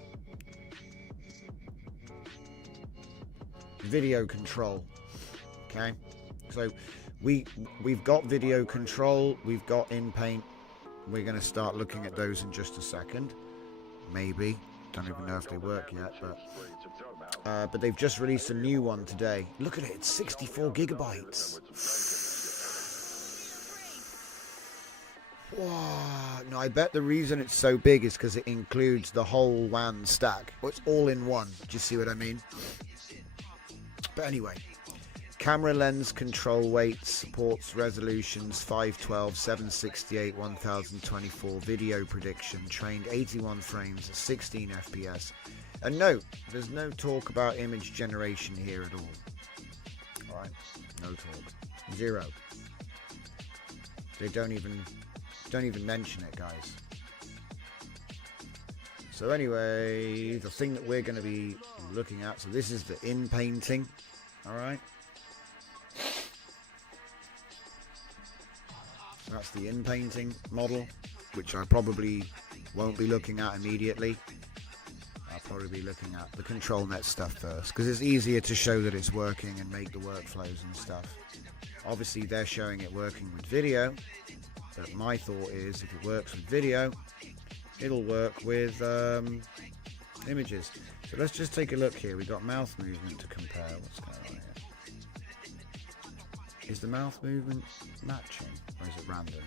video control. Okay. So we've got video control. We've got in paint. We're going to start looking at those in just a second. Maybe. Don't even know if they work yet, but they've just released a new one today. Look at it, it's 64 gigabytes. Wow. No, I bet the reason it's so big is because it includes the whole WAN stack. Well, it's all in one. Do you see what I mean? But anyway. Camera lens control weight supports resolutions 512, 768, 1024. Video prediction trained 81 frames at 16 FPS. And note, there's no talk about image generation here at all. All right, no talk, zero. They don't even mention it, guys. So anyway, the thing that we're going to be looking at. So this is the in painting. All right. That's the in-painting model, which I probably won't be looking at immediately. I'll probably be looking at the control net stuff first, because it's easier to show that it's working and make the workflows and stuff. Obviously, they're showing it working with video, but my thought is if it works with video, it'll work with images. So let's just take a look here. We've got mouth movement to compare. What's going on here? Is the mouth movement matching, or is it random?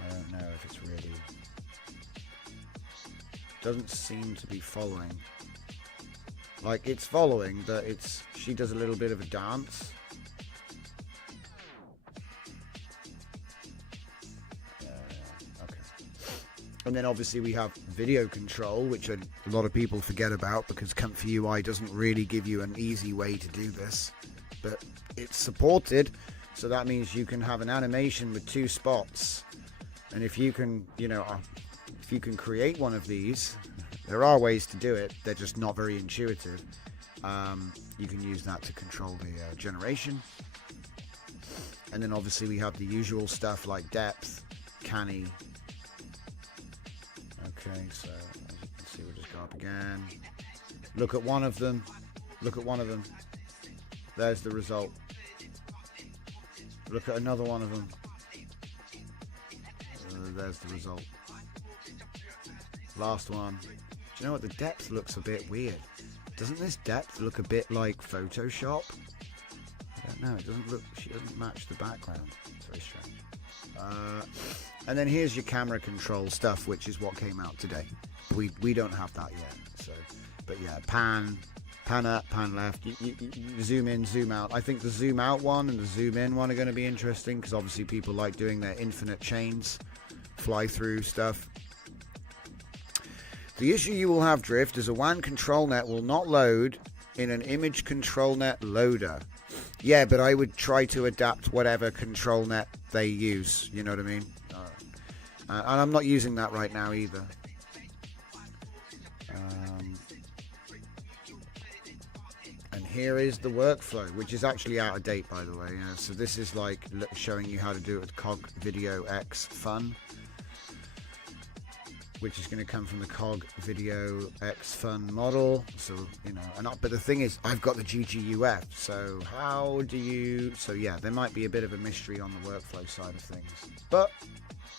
I don't know if it's really... Doesn't seem to be following. Like, it's following, but it's... She does a little bit of a dance. And then obviously we have video control, which a lot of people forget about because Comfy UI doesn't really give you an easy way to do this. But it's supported, so that means you can have an animation with 2 spots. And if you can, you know, if you can create one of these, there are ways to do it. They're just not very intuitive. You can use that to control the generation. And then obviously we have the usual stuff like depth, canny. Okay, so as you can see, we'll just go up again. Look at one of them. Look at one of them. There's the result. Look at another one of them. There's the result. Last one. Do you know what? The depth looks a bit weird. Doesn't this depth look a bit like Photoshop? I don't know. It doesn't look. She doesn't match the background. It's very strange. And then here's your camera control stuff, which is what came out today. We don't have that yet. So, but yeah, pan, pan up, pan left, you zoom in, zoom out. I think the zoom out one and the zoom in one are going to be interesting, because obviously people like doing their infinite chains, fly through stuff. The issue you will have, Drift, is a WAN control net will not load in an image control net loader. Yeah, but I would try to adapt whatever control net they use, you know what I mean? And I'm not using that right now either. And here is the workflow, which is actually out of date, by the way. So this is like showing you how to do it with Cog Video X Fun, which is going to come from the Cog Video X Fun model. So, you know, but the thing is, I've got the GGUF. So how do you... So yeah, there might be a bit of a mystery on the workflow side of things. But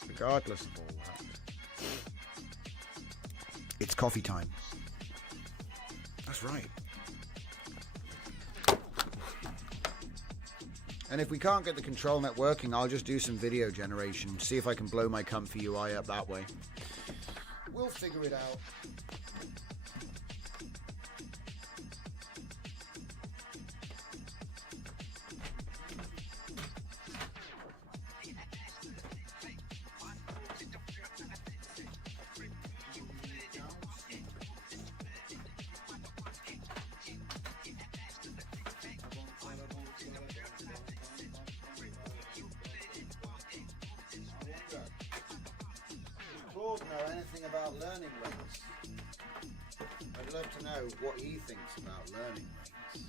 regardless of all that, it's coffee time. That's right. And if we can't get the control net working, I'll just do some video generation. See if I can blow my comfy UI up that way. We'll figure it out. Know anything about learning rings? I'd love to know what he thinks about learning rings.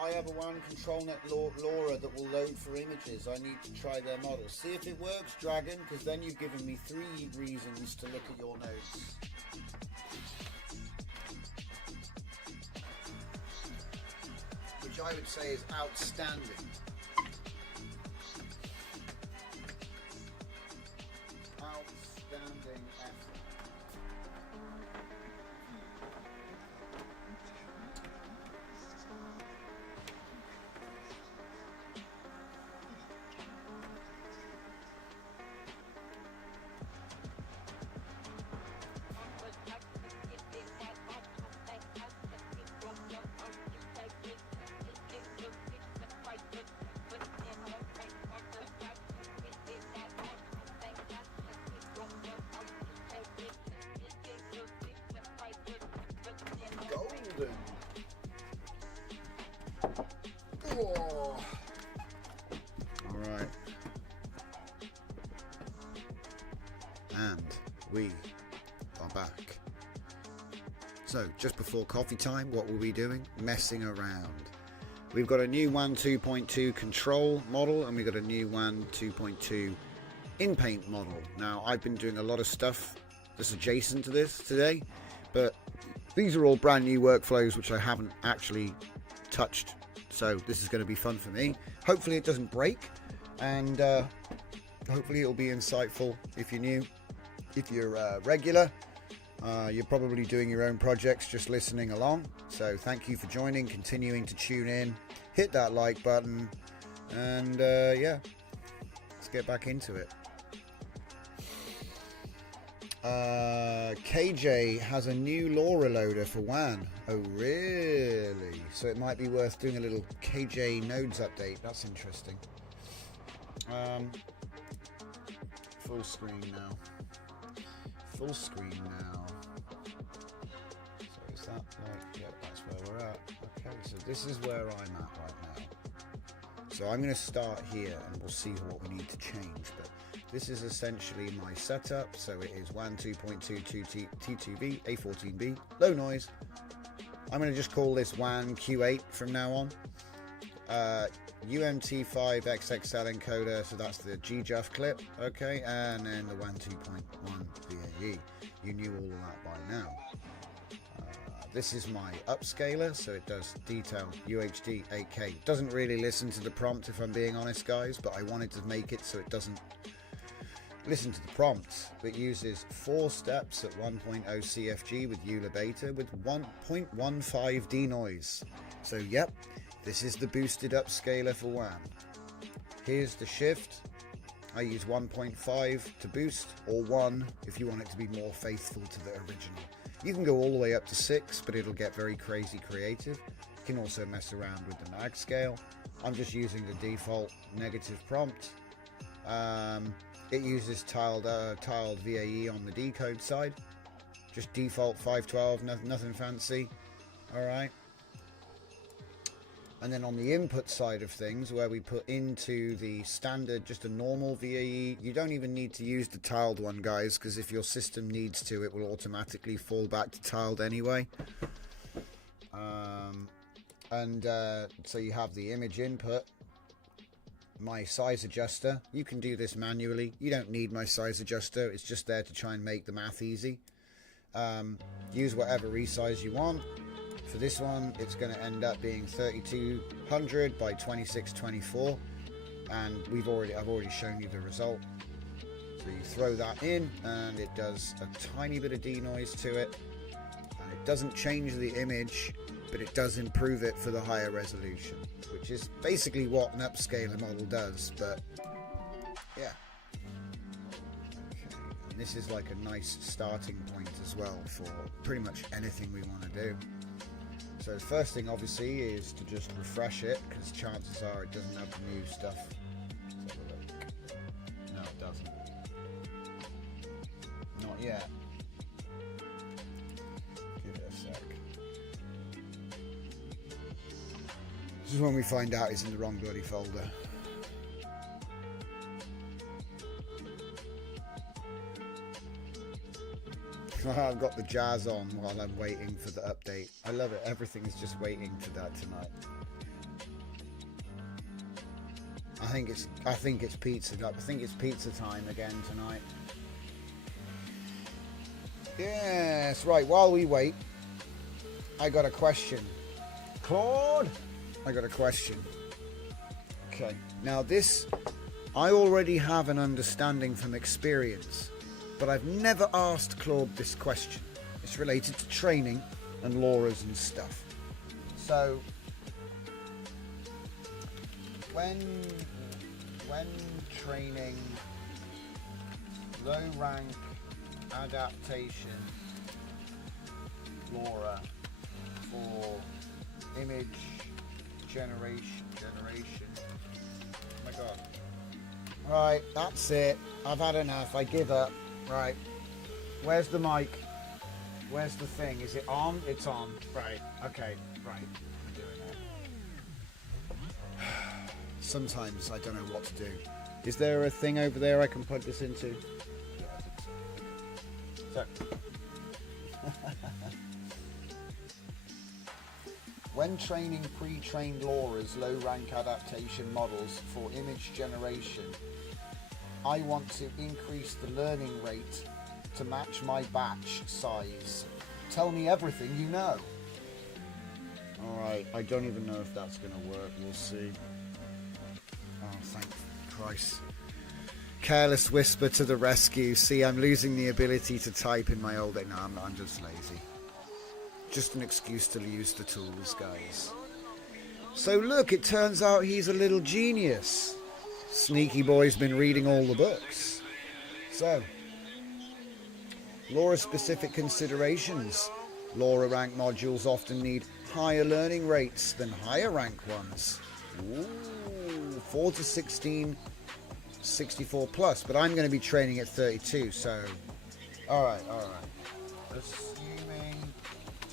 I have a WAN Control Net LoRa that will load for images. I need to try their model. See if it works, Dragon, because then you've given me 3 reasons to look at your notes. Which I would say is outstanding. Outstanding effort. Golden. Oh. All right. And we are back. So, just before coffee time, what were we doing? Messing around. We've got a new WAN 2.2 control model, and we've got a new WAN 2.2 in-paint model. Now, I've been doing a lot of stuff that's adjacent to this today, but these are all brand new workflows which I haven't actually touched, so this is going to be fun for me. Hopefully it doesn't break, and hopefully it'll be insightful if you're new. If you're regular, you're probably doing your own projects, just listening along. So thank you for joining, continuing to tune in, hit that like button, and yeah, let's get back into it. KJ has a new LoRa loader for WAN. Oh really? So it might be worth doing a little KJ nodes update. That's interesting. Full screen now. Full screen now. So is that like, yeah, that's where we're at. Okay, so this is where I'm at right now. So I'm going to start here and we'll see what we need to change. But this is essentially my setup. So it is WAN 2.2 T2V A14B, low noise. I'm going to just call this WAN Q8 from now on. UMT5 XXL encoder, so that's the GJUF clip, okay, and then the WAN 2.1 VAE. You knew all of that by now. This is my upscaler, so it does detail UHD 8K. Doesn't really listen to the prompt, if I'm being honest, guys, but I wanted to make it so it doesn't listen to the prompt. It uses 4 steps at 1.0 CFG with EULA beta with 1.15 denoise. So yep, this is the boosted upscaler for WAN. Here's the shift. I use 1.5 to boost, or 1 if you want it to be more faithful to the original. You can go all the way up to 6, but it'll get very crazy creative. You can also mess around with the mag scale. I'm just using the default negative prompt. It uses tiled VAE on the decode side. Just default 512, nothing fancy. Alright. And then on the input side of things, where we put into the standard, just a normal VAE, you don't even need to use the tiled one, guys, because if your system needs to, it will automatically fall back to tiled anyway. So you have the image input, my size adjuster. You can do this manually. You don't need my size adjuster. It's just there to try and make the math easy. Use whatever resize you want. For this one, it's going to end up being 3200 by 2624, and I've already shown you the result. So you throw that in, and it does a tiny bit of denoise to it, and it doesn't change the image, but it does improve it for the higher resolution, which is basically what an upscaler model does. But yeah. And this is like a nice starting point as well for pretty much anything we want to do. So the first thing obviously is to just refresh it, because chances are it doesn't have the new stuff. Let's have a look. No, it doesn't. Not yet. Give it a sec. This is when we find out it's in the wrong bloody folder. I've got the jazz on while I'm waiting for the update. I love it. Everything is just waiting for that tonight. I think it's pizza. I think it's pizza time again tonight. Yes, right. While we wait, I got a question. Claude, I got a question. Okay. Now this, I already have an understanding from experience, but I've never asked Claude this question. It's related to training and LoRa's and stuff. So, when training low rank adaptation LoRa for image generation. Oh my god. Right, that's it. I've had enough. I give up. Right. Where's the mic? Where's the thing? Is it on? It's on. Right. Okay. Right. I'm doing it. Sometimes I don't know what to do. Is there a thing over there I can plug this into? Yeah, I think so. When training pre-trained LoRa's low-rank adaptation models for image generation, I want to increase the learning rate to match my batch size. Tell me everything you know. Alright, I don't even know if that's going to work. We'll see. Oh, thank Christ. Careless whisper to the rescue. See, I'm losing the ability to type in my old... No, I'm just lazy. Just an excuse to use the tools, guys. So look, it turns out he's a little genius. Sneaky boy's been reading all the books. So, LoRa specific considerations. LoRa rank modules often need higher learning rates than higher rank ones. Ooh, 4 to 16, 64 plus, but I'm going to be training at 32, so... Alright. Assuming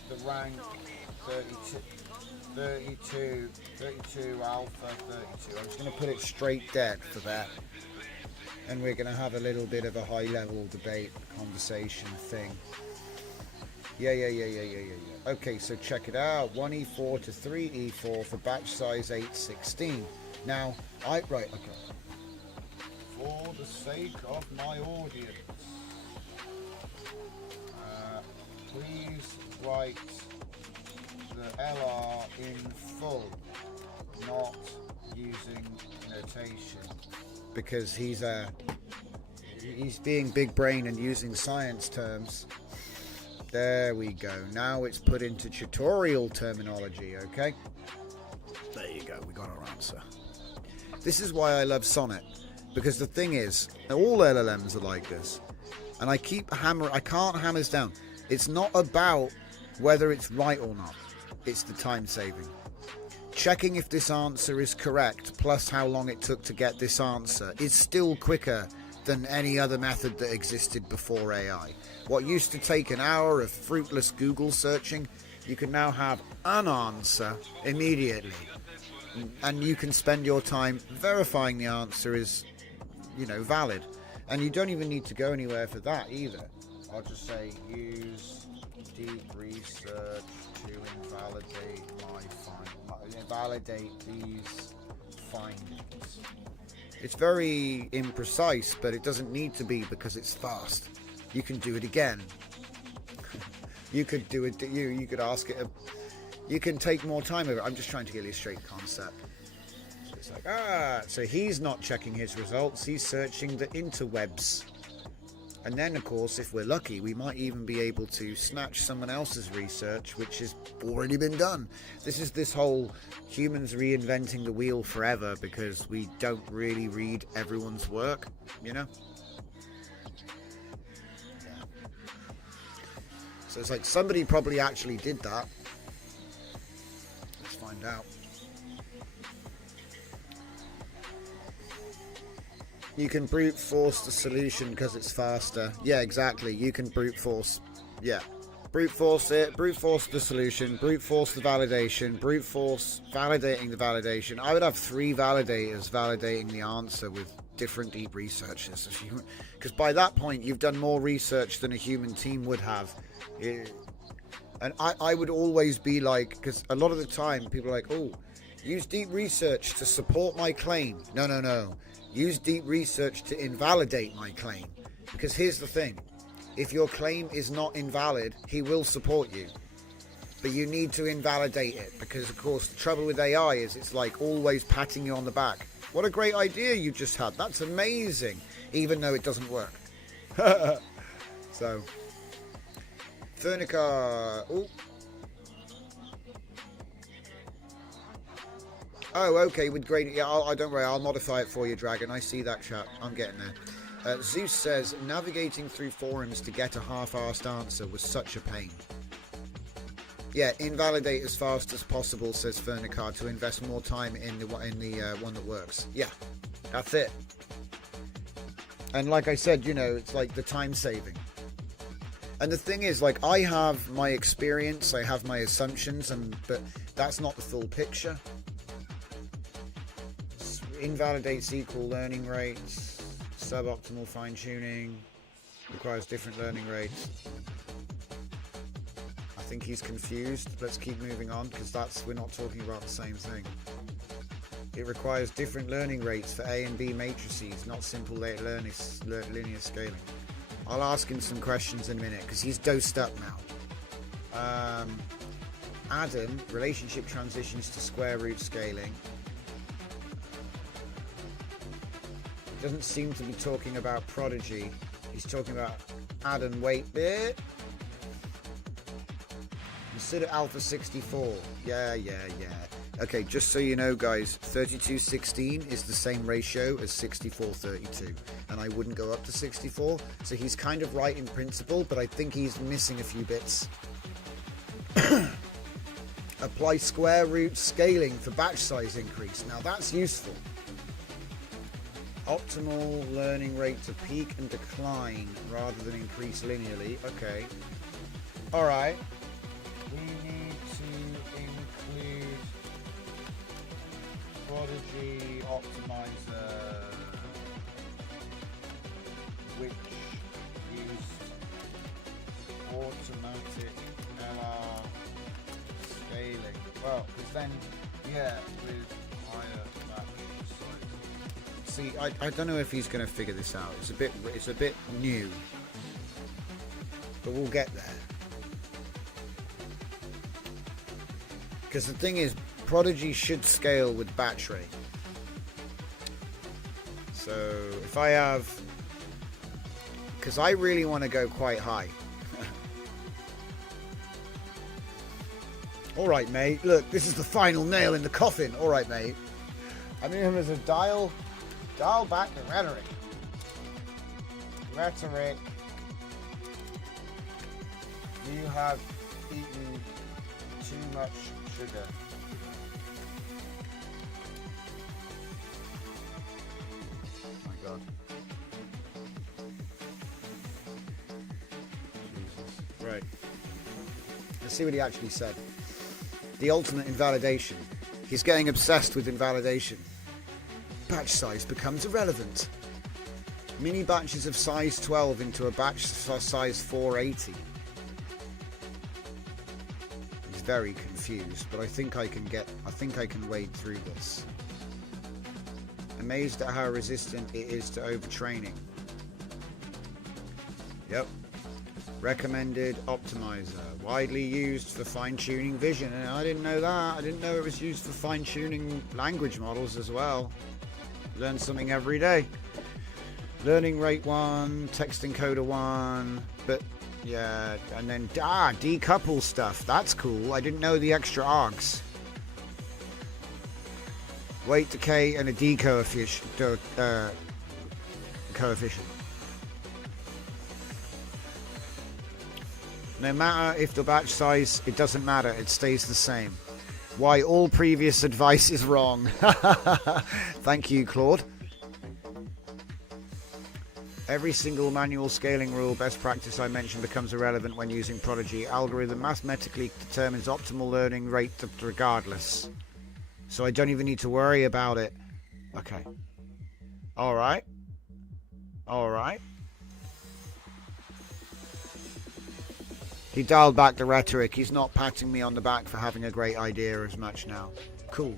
the rank 32 alpha 32. I'm just going to put it straight dead for that, and we're going to have a little bit of a high level debate conversation thing. Yeah. Okay, so check it out. 1E4 to 3E4 for batch size 816. Now okay, for the sake of my audience, please write the LR in full, not using notation, because he's being big brain and using science terms. There we go. Now it's put into tutorial terminology, okay? There you go. We got our answer. This is why I love Sonnet, because the thing is, all LLMs are like this, and I can't hammer this down. It's not about whether it's right or not. It's the time saving. Checking if this answer is correct, plus how long it took to get this answer, is still quicker than any other method that existed before AI. What used to take an hour of fruitless Google searching, you can now have an answer immediately. And you can spend your time verifying the answer is, valid. And you don't even need to go anywhere for that either. I'll just say use deep research to invalidate these findings. It's very imprecise, but it doesn't need to be because it's fast. You can do it again. You could do it. You could ask it. You can take more time over it. I'm just trying to illustrate the concept. So it's like, so he's not checking his results. He's searching the interwebs. And then, of course, if we're lucky, we might even be able to snatch someone else's research, which has already been done. This whole humans reinventing the wheel forever because we don't really read everyone's work, Yeah. So it's like somebody probably actually did that. Let's find out. You can brute force the solution because it's faster. Yeah, exactly. You can brute force. Yeah. Brute force it. Brute force the solution. Brute force the validation. Brute force validating the validation. I would have 3 validators validating the answer with different deep researchers. Because by that point, you've done more research than a human team would have. And I would always be like, because a lot of the time, people are like, oh, use deep research to support my claim. No. Use deep research to invalidate my claim. Because here's the thing. If your claim is not invalid, he will support you. But you need to invalidate it. Because, of course, the trouble with AI is it's like always patting you on the back. What a great idea you just had. That's amazing. Even though it doesn't work. So, Fernica. Oh, okay, with great... Yeah, I don't worry, I'll modify it for you, Dragon. I see that chat. I'm getting there. Zeus says, navigating through forums to get a half-arsed answer was such a pain. Yeah, invalidate as fast as possible, says Fernicard, to invest more time in the one that works. Yeah, that's it. And like I said, it's like the time saving. And the thing is, like, I have my experience, I have my assumptions, but that's not the full picture. Invalidates equal learning rates, suboptimal fine-tuning, requires different learning rates. I think he's confused. Let's keep moving on because we're not talking about the same thing. It requires different learning rates for A and B matrices, not simple linear scaling. I'll ask him some questions in a minute because he's dosed up now. Adam, relationship transitions to square root scaling. Doesn't seem to be talking about Prodigy. He's talking about Adam. Wait bit. Consider Alpha 64. Yeah. Okay, just so you know, guys, 3216 is the same ratio as 6432, and I wouldn't go up to 64. So he's kind of right in principle, but I think he's missing a few bits. Apply square root scaling for batch size increase. Now that's useful. Optimal learning rate to peak and decline rather than increase linearly. Okay. Alright. We need to include Prodigy Optimizer, which used automatic LR scaling. Well, because then, with higher batch size. See, I don't know if he's going to figure this out. It's a bit new, but we'll get there. Because the thing is, Prodigy should scale with batch rate. So if I have, because I really want to go quite high. All right, mate. Look, this is the final nail in the coffin. All right, mate. I mean, him as a dial back the rhetoric. you have eaten too much sugar? Oh my God. Jesus. Right. Let's see what he actually said. The ultimate invalidation. He's getting obsessed with invalidation. Batch size becomes irrelevant. Mini batches of size 12 into a batch size 480. He's very confused, but I think I can wade through this. Amazed at how resistant it is to overtraining. Yep. Recommended optimizer. Widely used for fine-tuning vision. And I didn't know that. I didn't know it was used for fine-tuning language models as well. Learn something every day. Learning rate 1, text encoder 1, but yeah, and then decouple stuff. That's cool. I didn't know the extra args. Weight decay and a D coefficient. No matter if the batch size, it doesn't matter. It stays the same. Why all previous advice is wrong. Thank you, Claude. Every single manual scaling rule best practice I mentioned becomes irrelevant when using Prodigy. Algorithm mathematically determines optimal learning rate regardless. So I don't even need to worry about it. Okay. Alright. Alright. He dialed back the rhetoric. He's not patting me on the back for having a great idea as much now. Cool.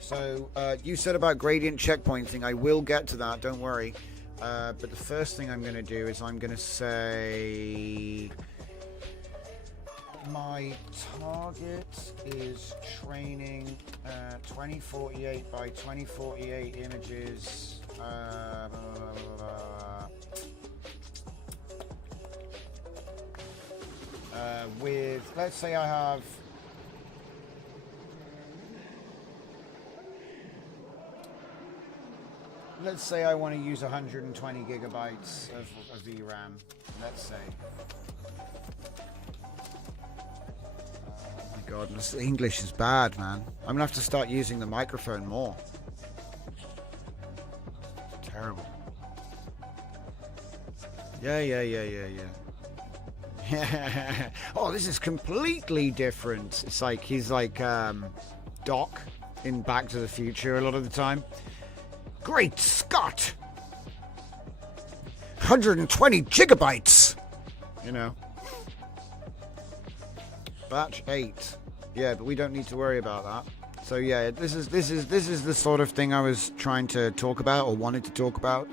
So you said about gradient checkpointing. I will get to that. Don't worry. But the first thing I'm going to do is I'm going to say my target is training 2048 by 2048 images. With, let's say I have let's say I want to use 120 gigabytes of VRAM, let's say. Oh my God, this English is bad, man. I'm gonna have to start using the microphone more. Terrible. Yeah. Oh, this is completely different. It's like he's like Doc in Back to the Future a lot of the time. Great Scott! 120 gigabytes! You know. Batch 8. Yeah, but we don't need to worry about that. So yeah, this is the sort of thing I was trying to talk about, or wanted to talk about.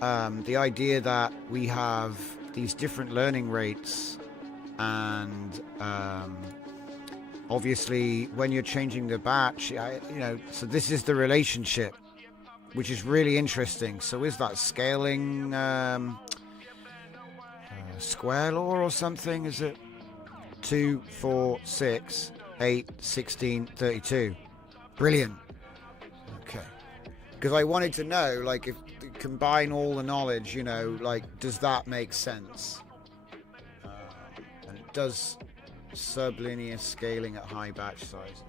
The idea that we have these different learning rates, and obviously when you're changing the batch, so this is the relationship, which is really interesting. So is that scaling square law or something? Is it 2, 4, 6, 8, 16, 32? Brilliant. Okay. Because I wanted to know, like, if combine all the knowledge, like, does that make sense? And it does sublinear scaling at high batch sizes.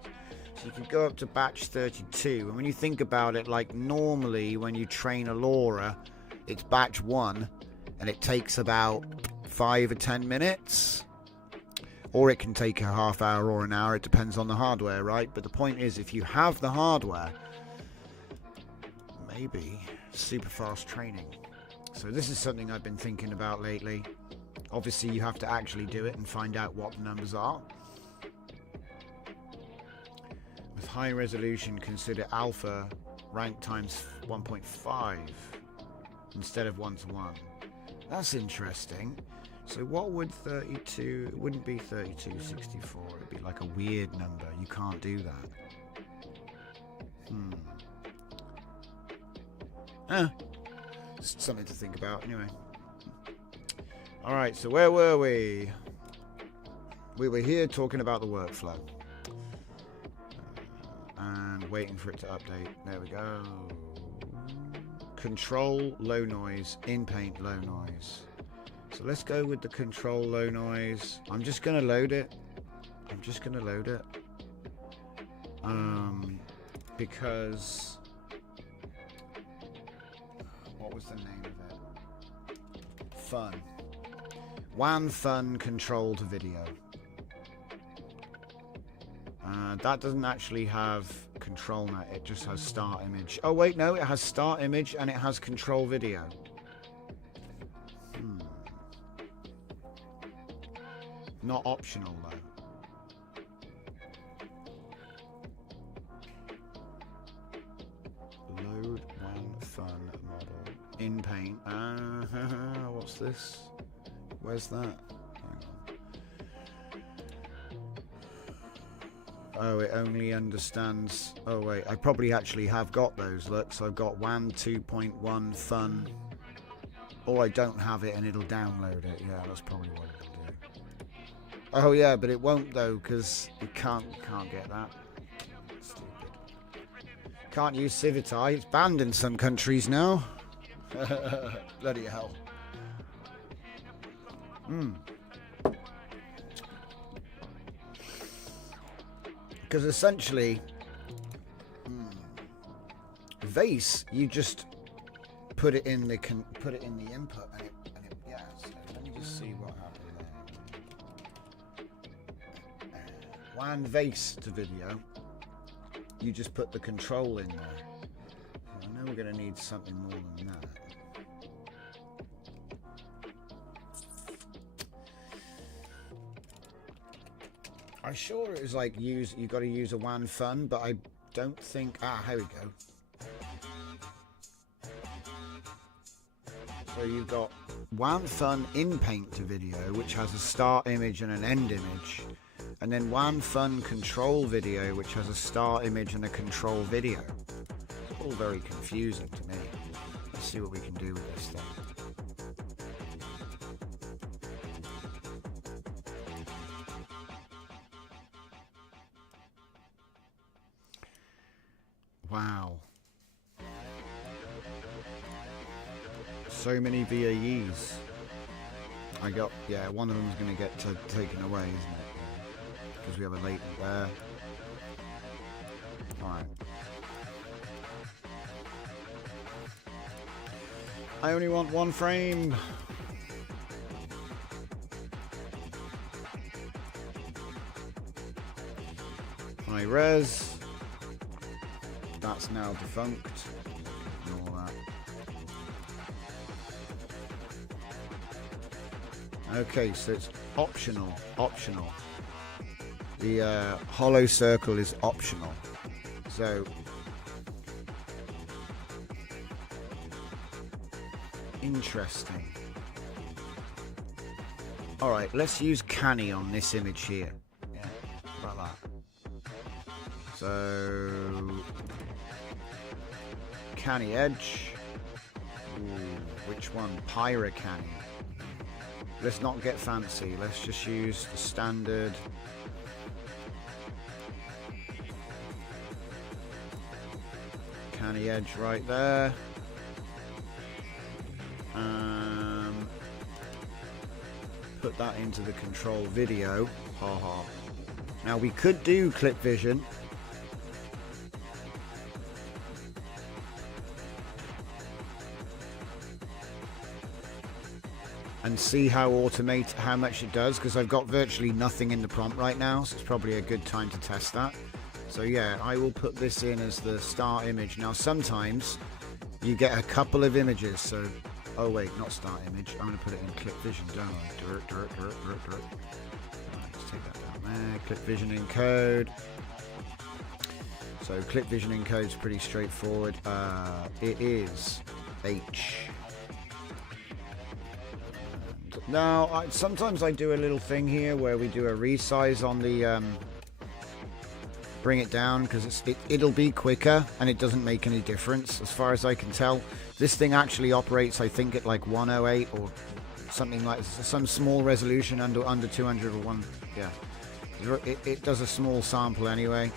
So you can go up to batch 32, and when you think about it, like, normally when you train a LoRa, it's batch 1, and it takes about 5 or 10 minutes, or it can take a half hour or an hour. It depends on the hardware, right? But the point is, if you have the hardware, maybe super fast training. So this is something I've been thinking about lately. Obviously you have to actually do it and find out what the numbers are. With high resolution, consider alpha rank times 1.5 instead of 1:1. That's interesting. So what would 32, it wouldn't be 3264, it'd be like a weird number. You can't do that. Just something to think about anyway. Alright, so where were we? We were here talking about the workflow. And waiting for it to update. There we go. Control low noise, in paint low noise. So let's go with the control low noise. I'm just going to load it. Because what was the name of it? Fun. WAN Fun controlled video. That doesn't actually have control net, it just has start image. Oh wait, no, it has start image and it has control video. Not optional though. Load WAN Fun model in paint. What's this? Where's that? Hang on. Oh, it only understands. Oh wait, I probably actually have got those. Look, so I've got WAN 2.1 Fun. Or I don't have it and it'll download it. Yeah, that's probably what it'll do. Oh yeah, but it won't though, because you can't get that. Stupid. Can't use Civitai. It's banned in some countries now. Bloody hell. Because essentially, Vase, you just put it in the input and it yeah. So let me just see what happened there. WAN Vase to video. You just put the control in there. So I know we're going to need something more than that. I'm sure it was like you got to use a WAN Fun, but I don't think. Here we go. So you've got WAN Fun in paint to video, which has a start image and an end image, and then WAN Fun control video, which has a start image and a control video. It's all very confusing to me. Let's see what we can do with this thing. Wow. So many VAEs. Yeah, one of them's going to get taken away, isn't it? Because we have a latent there. Alright. I only want one frame. High res. That's now defunct. And all that. Okay, so it's optional. The hollow circle is optional. So interesting. All right, let's use Canny on this image here. Yeah, like that. So Canny edge. Ooh, which one? Pyra Canny. Let's not get fancy. Let's just use the standard. Canny edge right there. Put that into the control video. Haha. Now we could do clip vision. And see how much it does, because I've got virtually nothing in the prompt right now, so it's probably a good time to test that. So yeah, I will put this in as the start image. Now sometimes you get a couple of images, so oh wait, not start image, I'm going to put it in clip vision, don't I? Dirt. Right, let's take that down there. Clip vision encode. So clip vision encode is pretty straightforward. It is H. Now, sometimes I do a little thing here where we do a resize on the bring it down, because it'll be quicker and it doesn't make any difference as far as I can tell. This thing actually operates, I think, at like 108 or something like some small resolution under 200 or one. Yeah, it does a small sample anyway,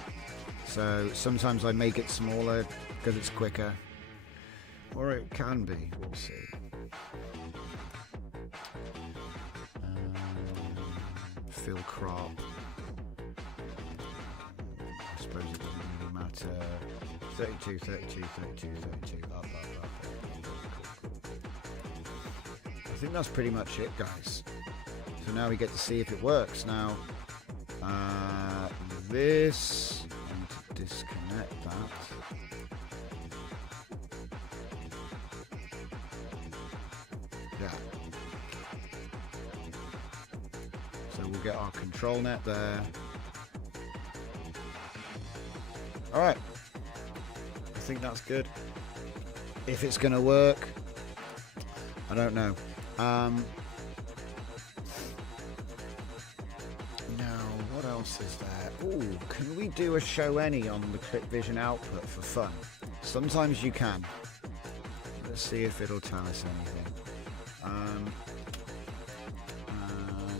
so sometimes I make it smaller because it's quicker, or it can be. We'll see. fill crop. I suppose it doesn't really matter. 32, 32, 32, 32. Up. I think that's pretty much it, guys. So now we get to see if it works. Now, this, I need to disconnect that. Yeah. So we'll get our control net there. All right. I think that's good. If it's going to work, I don't know. Now, what else is there? Ooh, can we do a show any on the ClickVision output for fun? Sometimes you can. Let's see if it'll tell us anything.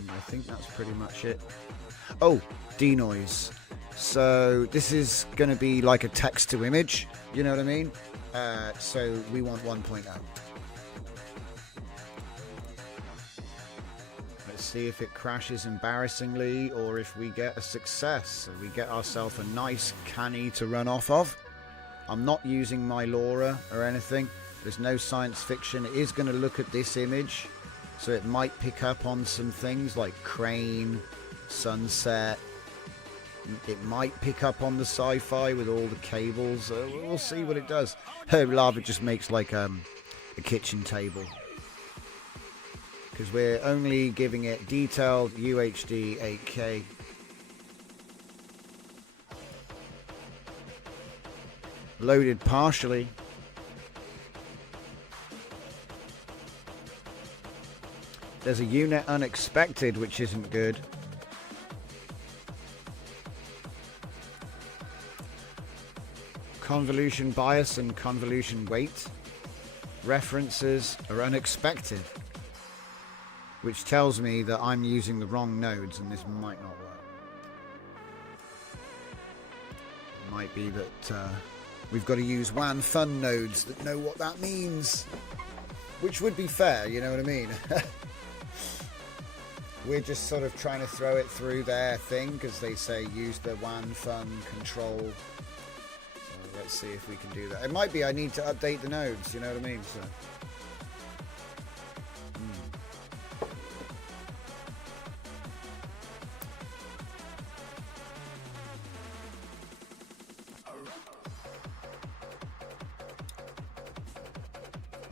I think that's pretty much it. Oh, denoise. So this is going to be like a text to image. You know what I mean? So we want 1.0. Let's see if it crashes embarrassingly or if we get a success. So we get ourselves a nice canny to run off of. I'm not using my LoRa or anything. There's no science fiction. It is going to look at this image. So it might pick up on some things like crane, sunset. It might pick up on the sci-fi with all the cables. We'll see what it does. Lava just makes like a kitchen table. Because we're only giving it detailed UHD 8K. Loaded partially. There's a unit unexpected, which isn't good. Convolution bias and convolution weight. References are unexpected, which tells me that I'm using the wrong nodes and this might not work. It might be that we've got to use WAN fun nodes that know what that means, which would be fair, you know what I mean? We're just sort of trying to throw it through their thing because they say use the WAN fun control. So let's see if we can do that. It might be I need to update the nodes, you know what I mean? So.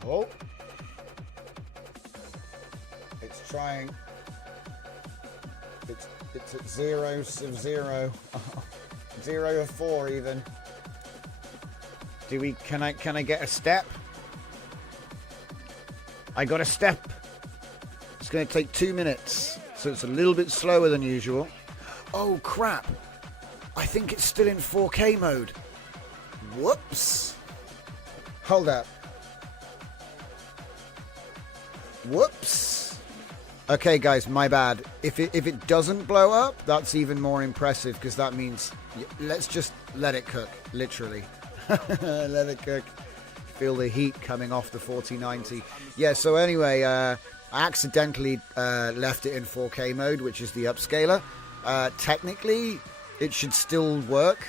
Oh, it's trying. It's at 0 of 0, 0 of 4 even. Do we? Can I get a step? I got a step. It's going to take 2 minutes, so it's a little bit slower than usual. Oh crap! I think it's still in 4K mode. Whoops! Hold up. Whoops! Okay, guys, my bad. If it doesn't blow up, that's even more impressive because that means let's just let it cook, literally. Let it cook. Feel the heat coming off the 4090. Yeah. So anyway, I accidentally left it in 4K mode, which is the upscaler. Technically, it should still work.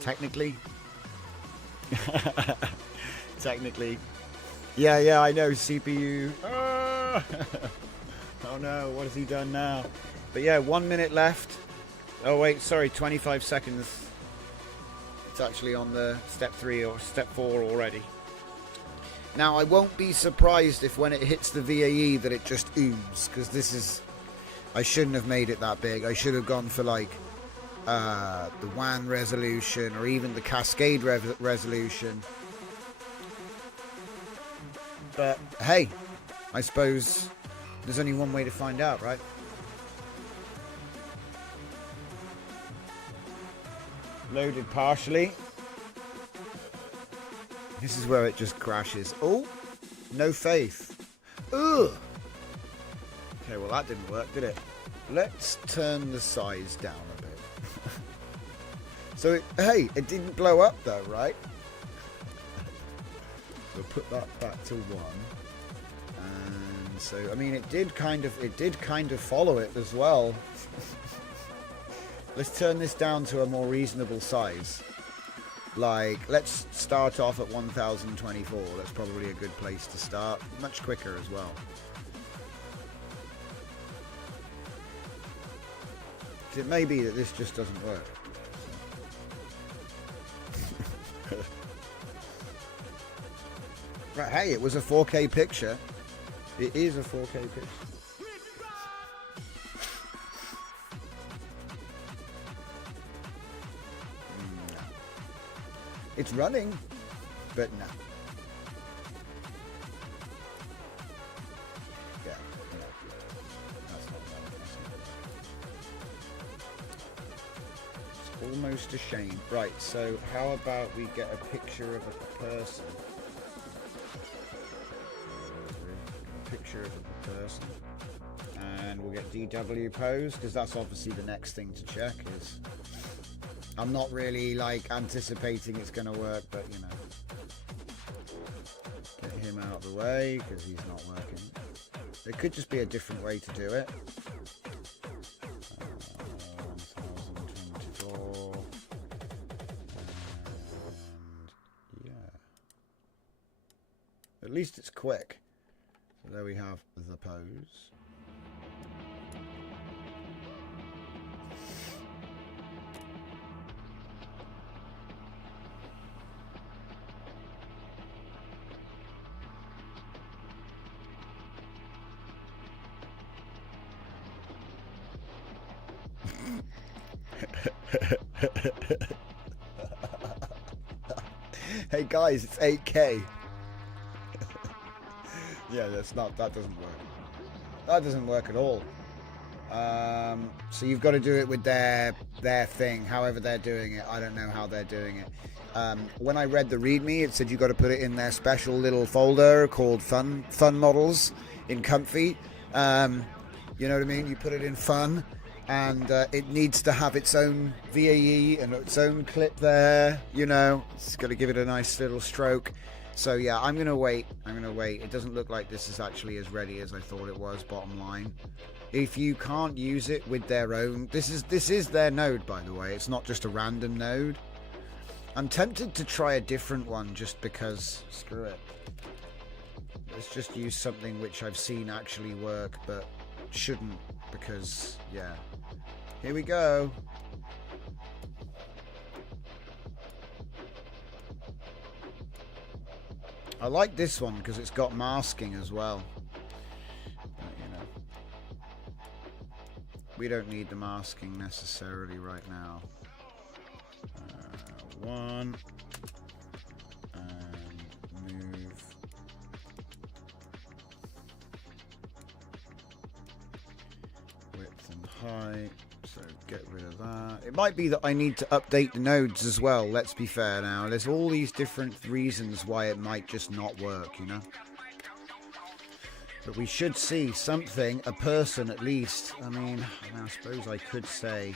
Technically. Technically. Yeah, I know, CPU. Oh no, what has he done now? But yeah, 1 minute left. Oh wait, sorry, 25 seconds. It's actually on the step 3 or step 4 already. Now, I won't be surprised if when it hits the VAE that it just ooms, because this is... I shouldn't have made it that big. I should have gone for like the WAN resolution or even the Cascade resolution. But hey, I suppose there's only one way to find out, right? Loaded partially. This is where it just crashes. Oh, no faith. Ugh. Okay, well that didn't work, did it? Let's turn the size down a bit. So, hey, it didn't blow up though, right? We'll put that back to 1. And So I mean, it did kind of follow it as well. Let's turn this down to a more reasonable size. Like, let's start off at 1024. That's probably a good place to start. Much quicker as well. It may be that this just doesn't work. Right, hey, it was a 4K picture. It is a 4K picture. No. It's running, but no. Yeah, no. That's not running. It's almost a shame. Right, so how about we get a picture of a person? Picture of a person, and we'll get DW pose, because that's obviously the next thing to check. Is I'm not really like anticipating it's going to work, but you know, get him out of the way because he's not working. It could just be a different way to do it. 1024, and yeah, at least it's quick. So there we have the pose. Hey guys, it's 8K. Yeah, that doesn't work. That doesn't work at all. So you've got to do it with their thing, however they're doing it. I don't know how they're doing it. When I read the README, it said you got to put it in their special little folder called Fun Models in Comfy. You know what I mean? You put it in Fun, and it needs to have its own VAE and its own clip there. You know, it's got to give it a nice little stroke. So yeah, I'm gonna wait. It doesn't look like this is actually as ready as I thought it was. Bottom line, if you can't use it with their own, this is their node, by the way. It's not just a random node. I'm tempted to try a different one just because. Screw it. Let's just use something which I've seen actually work, but shouldn't, because yeah. Here we go. I like this one because it's got masking as well. But, you know, we don't need the masking necessarily right now. One and move. Width and height. So get rid of that. It might be that I need to update the nodes as well. Let's be fair now. There's all these different reasons why it might just not work, you know. But we should see something, a person at least. I mean, I suppose I could say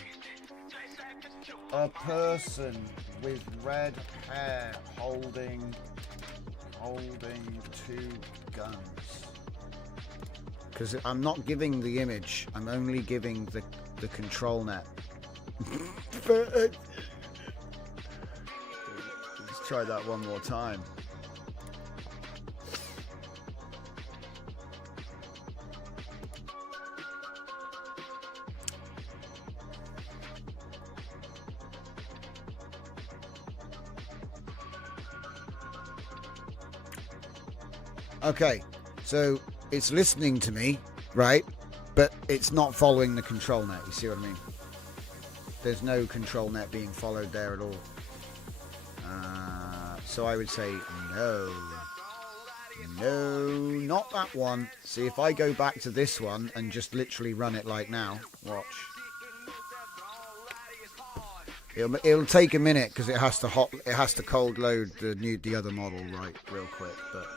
a person with red hair holding two guns. Because I'm not giving the image. I'm only giving the control net. Let's try that one more time. Okay, so it's listening to me, right? But it's not following the control net. You see what I mean? There's no control net being followed there at all. So I would say no. No, not that one. See, if I go back to this one and just literally run it like now, watch. It'll take a minute because it has to cold load the other model right real quick, but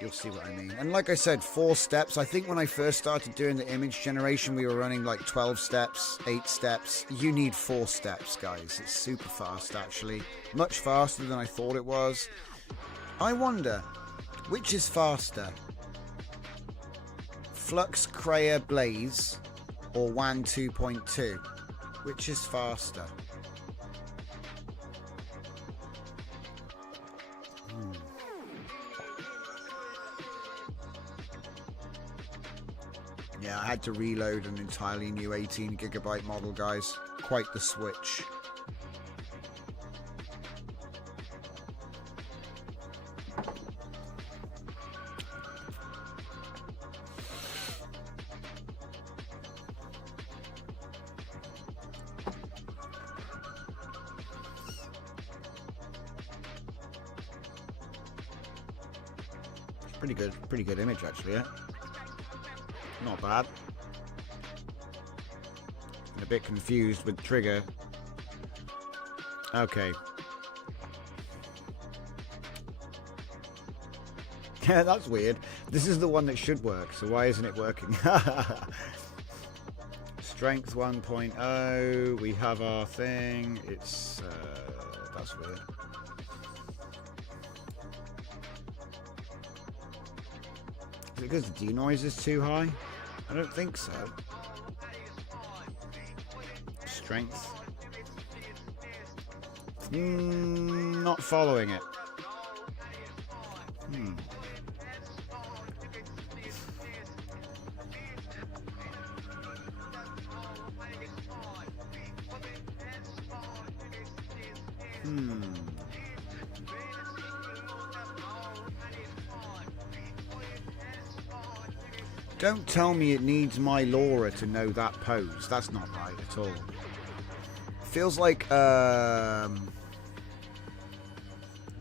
you'll see what I mean. And like I said, 4 steps. I think when I first started doing the image generation, we were running like 12 steps, 8 steps. You need 4 steps, guys. It's super fast, actually. Much faster than I thought it was. I wonder, Which is faster? Flux Crea Blaze or WAN 2.2? Which is faster? Yeah, I had to reload an entirely new 18 gigabyte model, guys. Quite the switch. Pretty good image actually, yeah. Not bad. I'm a bit confused with trigger. Okay. Yeah, that's weird. This is the one that should work, so why isn't it working? Strength 1.0. We have our thing. It's that's weird. Is it because the denoise is too high? I don't think so. Strength. Not following it. Don't tell me it needs my Laura to know that pose. That's not right at all. Feels like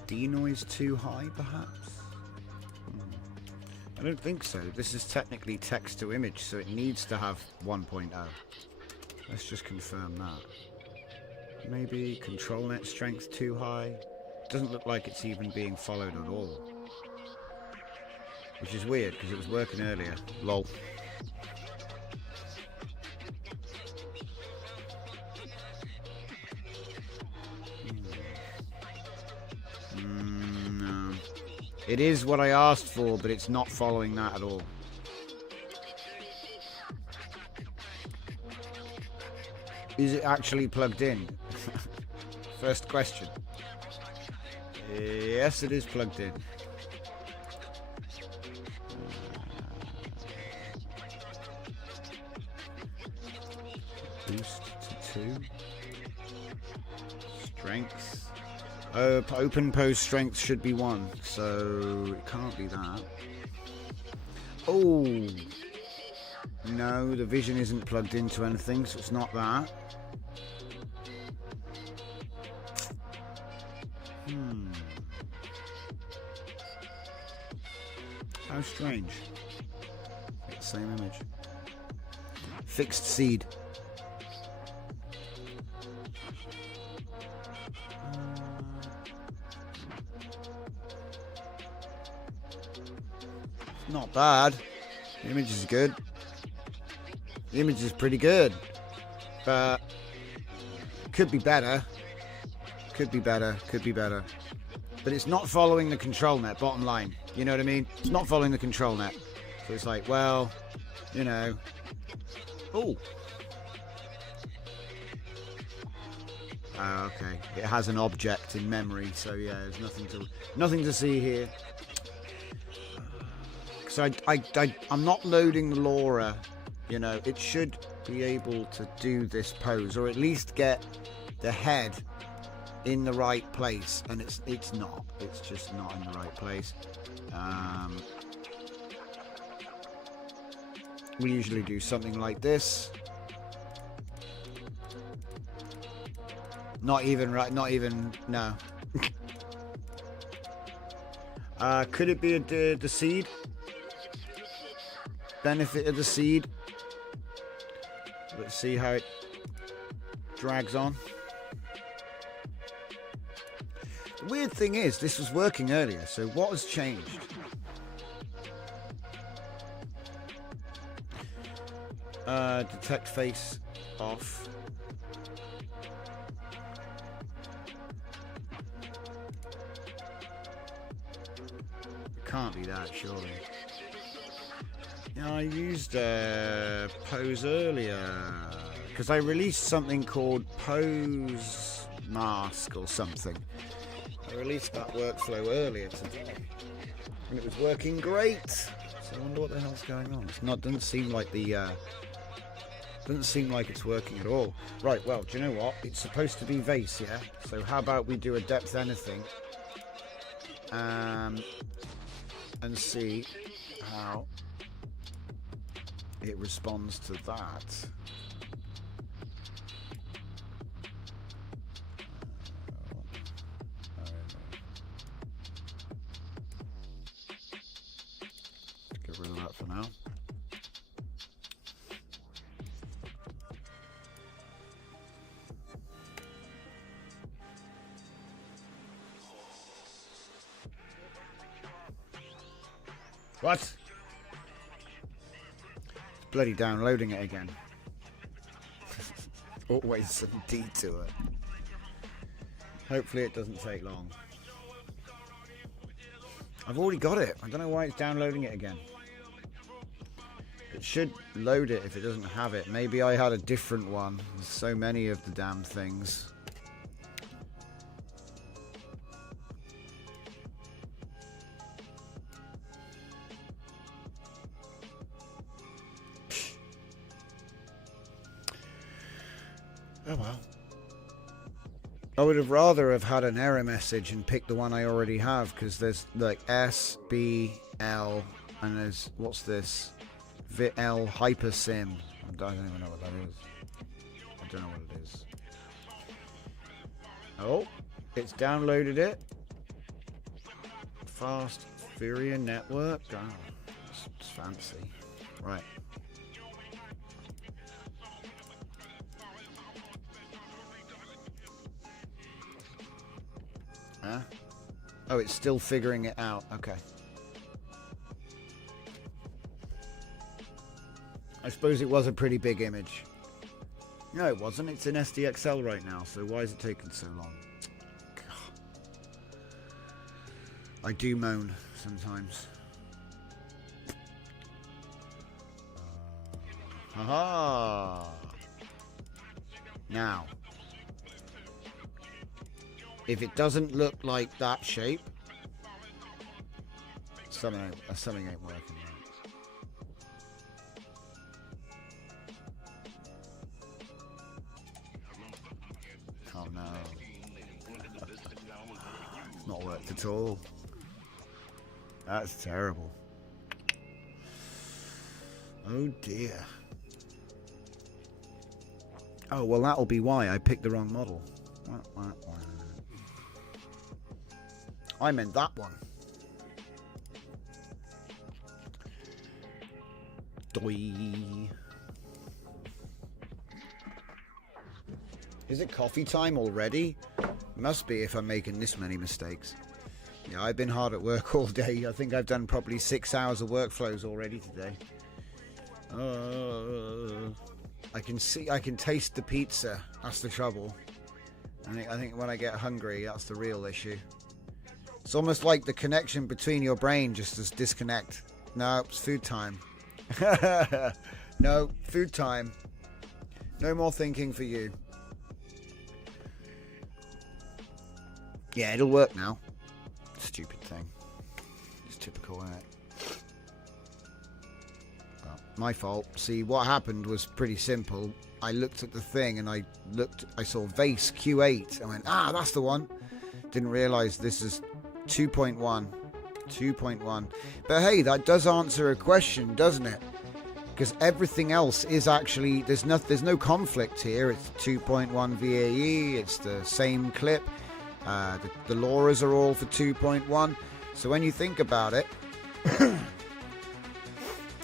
denoise too high, perhaps? I don't think so. This is technically text to image, so it needs to have 1.0. Let's just confirm that. Maybe control net strength too high. Doesn't look like it's even being followed at all. Which is weird, because it was working earlier. Lol. No. It is what I asked for, but it's not following that at all. Is it actually plugged in? First question. Yes, it is plugged in. Boost to 2. Strength. Open pose strength should be 1, so it can't be that. Oh. No, the vision isn't plugged into anything, so it's not that. How strange. It's the same image. Fixed seed. Not bad. The image is good. The image is pretty good. But could be better. Could be better. Could be better. But it's not following the control net, bottom line. You know what I mean? It's not following the control net. So it's like, well, you know. Oh. Okay. It has an object in memory, so yeah, there's nothing to see here. So I'm not loading the LoRa, you know. It should be able to do this pose, or at least get the head in the right place, and it's not. It's just not in the right place. We usually do something like this. Not even right. Not even no. Could it be the seed? Benefit of the seed. Let's see how it drags on. The weird thing is, this was working earlier, so what has changed? Detect face off. can't be that, surely. Yeah, I used Pose earlier because I released something called Pose Mask or something. I released that workflow earlier today, and it was working great. So I wonder what the hell's going on. It's not. Doesn't seem like it's working at all. Right. Well, do you know what? It's supposed to be vase, yeah. So how about we do a depth anything, and see how it responds to that. Get rid of that for now. What? Bloody downloading it again. Always some detour. Hopefully it doesn't take long. I've already got it. I don't know why it's downloading it again. It should load it if it doesn't have it. Maybe I had a different one. There's so many of the damn things. Oh well. I would have rather have had an error message and picked the one I already have, because there's like S, B, L, and there's, what's this? VL HyperSim. I don't even know what that is. I don't know what it is. Oh, it's downloaded it. Fast Furia Network. Oh, it's fancy. Right. Huh? Oh, it's still figuring it out. Okay. I suppose it was a pretty big image. No, it wasn't. It's in SDXL right now, so why is it taking so long? God. I do moan sometimes. Haha! Now, if it doesn't look like that shape, something ain't working right. Oh no. It's not worked at all. That's terrible. Oh dear. Oh, well that'll be why I picked the wrong model. I meant that one. Doi. Is it coffee time already? Must be if I'm making this many mistakes. Yeah, I've been hard at work all day. I think I've done probably 6 hours of workflows already today. I can taste the pizza. That's the trouble. I think when I get hungry, that's the real issue. It's almost like the connection between your brain just does disconnect. No, it's food time. No, food time. No more thinking for you. Yeah, it'll work now. Stupid thing. It's typical, isn't it? Well, my fault. See, what happened was pretty simple. I looked at the thing and I saw Vase Q8. I went, that's the one. Didn't realize this is 2.1. 2.1. But hey, that does answer a question, doesn't it? Because everything else is actually, there's no conflict here. It's 2.1 VAE. It's the same clip. The LoRa's are all for 2.1. So when you think about it,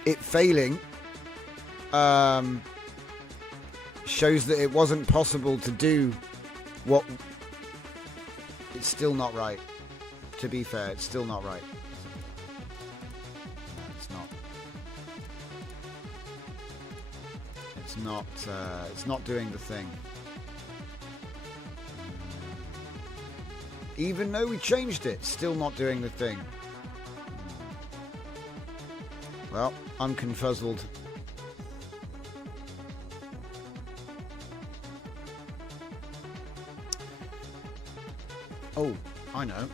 it failing shows that it wasn't possible to do what. It's still not right. To be fair, it's still not right. No, it's not. It's not doing the thing. Even though we changed it, still not doing the thing. Well, unconfuzzled. Oh, I know.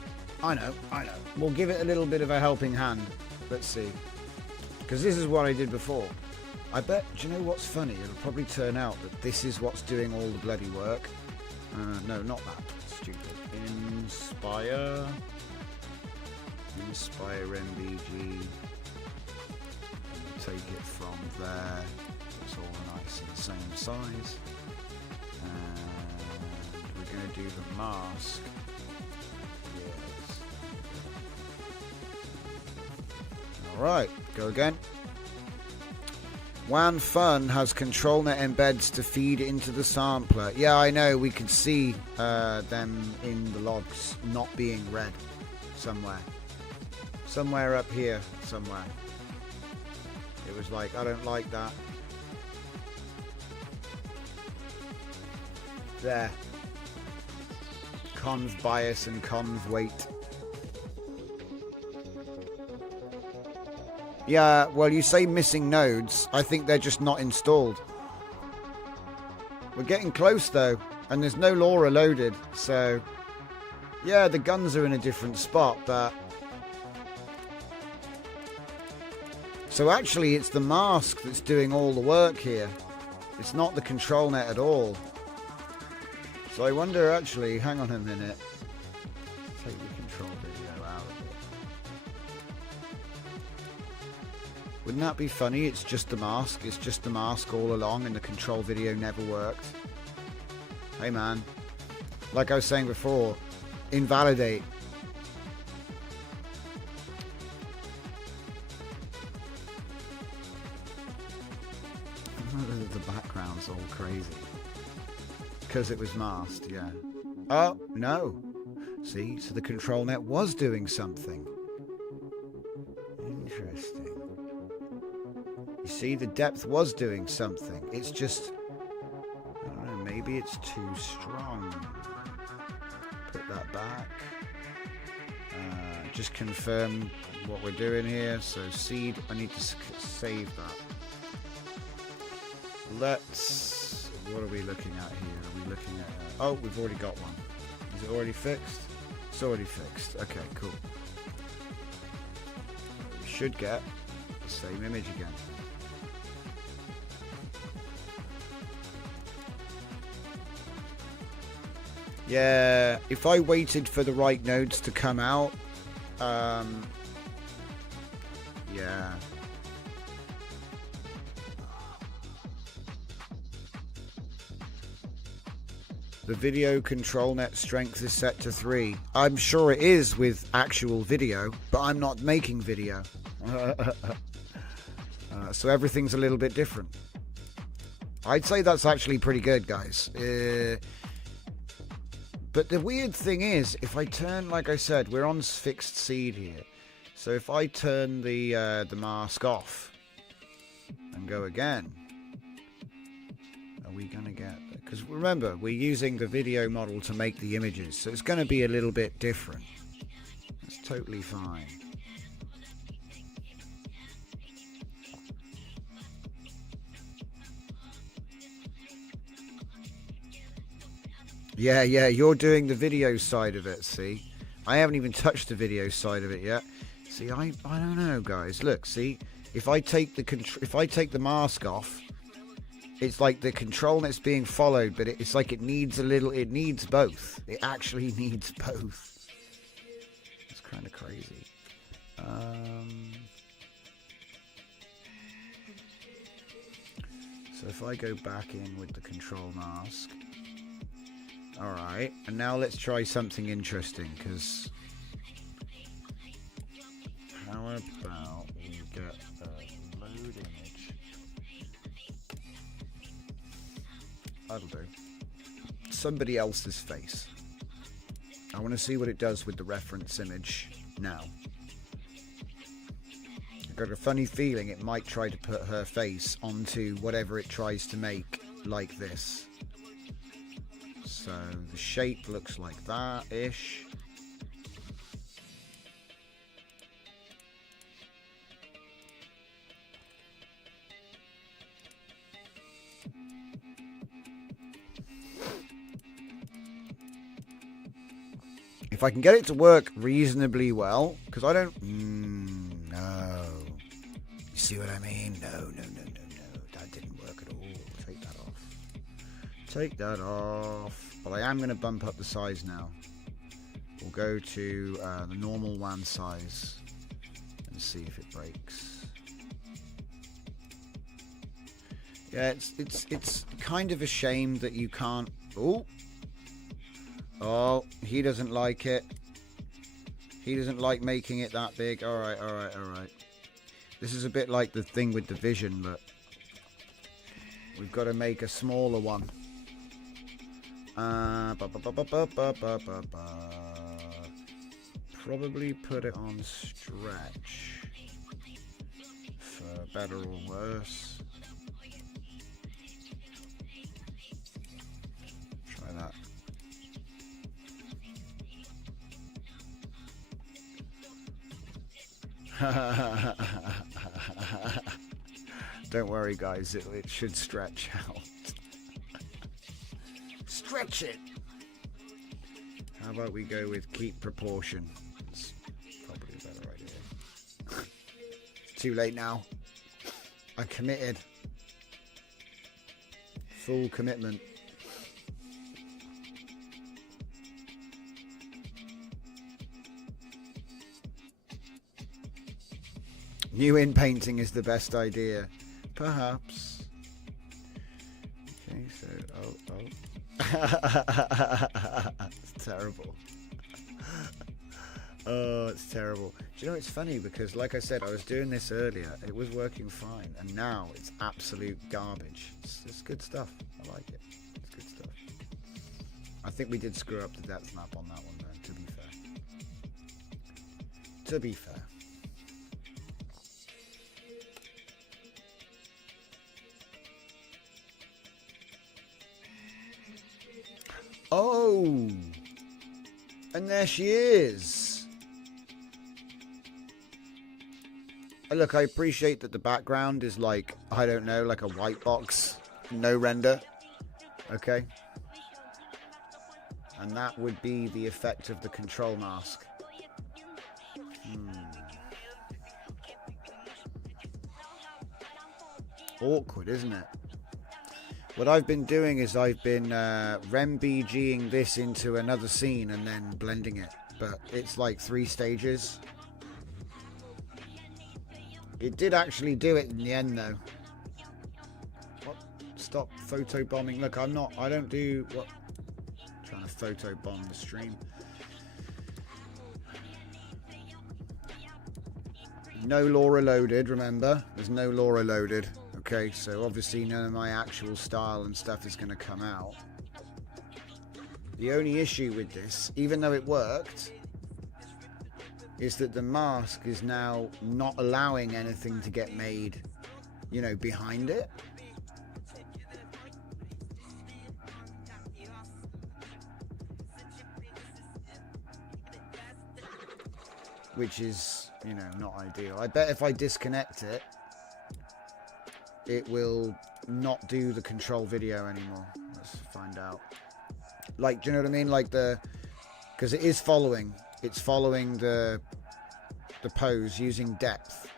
We'll give it a little bit of a helping hand. Let's see. Because this is what I did before. I bet, do you know what's funny? It'll probably turn out that this is what's doing all the bloody work. No, not that. Stupid. Inspire MBG. Take it from there. It's all nice and the same size. And we're going to do the mask. Yes. Alright, go again. WAN Fun has control net embeds to feed into the sampler. Yeah, I know, we could see them in the logs not being read somewhere. Somewhere up here, somewhere. It was like, I don't like that. There. Conv bias and conv weight. Yeah, well, you say missing nodes. I think they're just not installed. We're getting close, though. And there's no LoRa loaded. So, yeah, the guns are in a different spot, but... So actually, it's the mask that's doing all the work here. It's not the control net at all. So I wonder, actually, hang on a minute. Take the control video out of it. Wouldn't that be funny? It's just the mask. It's just the mask all along and the control video never worked. Hey man. Like I was saying before, invalidate. The background's all crazy. Because it was masked, yeah. Oh, no. See, so the control net was doing something. Interesting. You see, the depth was doing something. It's just, I don't know, maybe it's too strong. Put that back. Just confirm what we're doing here. So seed, I need to save that. Let's, what are we looking at here? Are we looking at, oh, we've already got one. Is it already fixed? It's already fixed. Okay, cool. We should get the same image again. Yeah, if I waited for the right nodes to come out, yeah. The video control net strength is set to 3. I'm sure it is with actual video, but I'm not making video. So everything's a little bit different. I'd say that's actually pretty good, guys. But the weird thing is, if I turn, like I said, we're on fixed seed here. So if I turn the mask off and go again, are we going to get... Because remember, we're using the video model to make the images, so it's going to be a little bit different. That's totally fine. Yeah, you're doing the video side of it, see? I haven't even touched the video side of it yet. See, I don't know, guys. Look, see? If I take the mask off, it's like the control net's being followed, but it's like it needs both. It actually needs both. It's kind of crazy. So if I go back in with the control mask. Alright, and now let's try something interesting, because how about we get a load image? That'll do. Somebody else's face. I want to see what it does with the reference image now. I've got a funny feeling it might try to put her face onto whatever it tries to make like this. So the shape looks like that-ish. If I can get it to work reasonably well, because I don't... no. You see what I mean? No. That didn't work at all. Take that off. Take that off. But I am going to bump up the size now. We'll go to the normal WAN size and see if it breaks. Yeah, it's kind of a shame that you can't... Oh, he doesn't like it. He doesn't like making it that big. All right. This is a bit like the thing with the Vision, but we've got to make a smaller one. Probably put it on stretch for better or worse. Try that. Don't worry, guys, it should stretch out. Stretch it! How about we go with keep proportion? It's probably a better idea. Too late now. I committed. Full commitment. New in painting is the best idea. Perhaps. Okay, so... It's terrible. Oh, it's terrible. Do you know, it's funny because, like I said, I was doing this earlier. It was working fine. And now it's absolute garbage. It's good stuff. I like it. It's good stuff. I think we did screw up the depth map on that one, though, to be fair. To be fair. Oh, and there she is. Look, I appreciate that the background is like, I don't know, like a white box, no render. Okay. And that would be the effect of the control mask. Awkward, isn't it? What I've been doing is I've been RemBGing this into another scene and then blending it. But it's like 3 stages. It did actually do it in the end, though. What? Stop photo bombing. Look, I don't do... What? I'm trying to photo bomb the stream. No LoRa loaded, remember? There's no LoRa loaded. Okay, so obviously none of my actual style and stuff is going to come out. The only issue with this, even though it worked, is that the mask is now not allowing anything to get made, you know, behind it. Which is, you know, not ideal. I bet if I disconnect it, it will not do the control video anymore. Let's find out. Like, do you know what I mean? Like because it is following. It's following the pose using depth.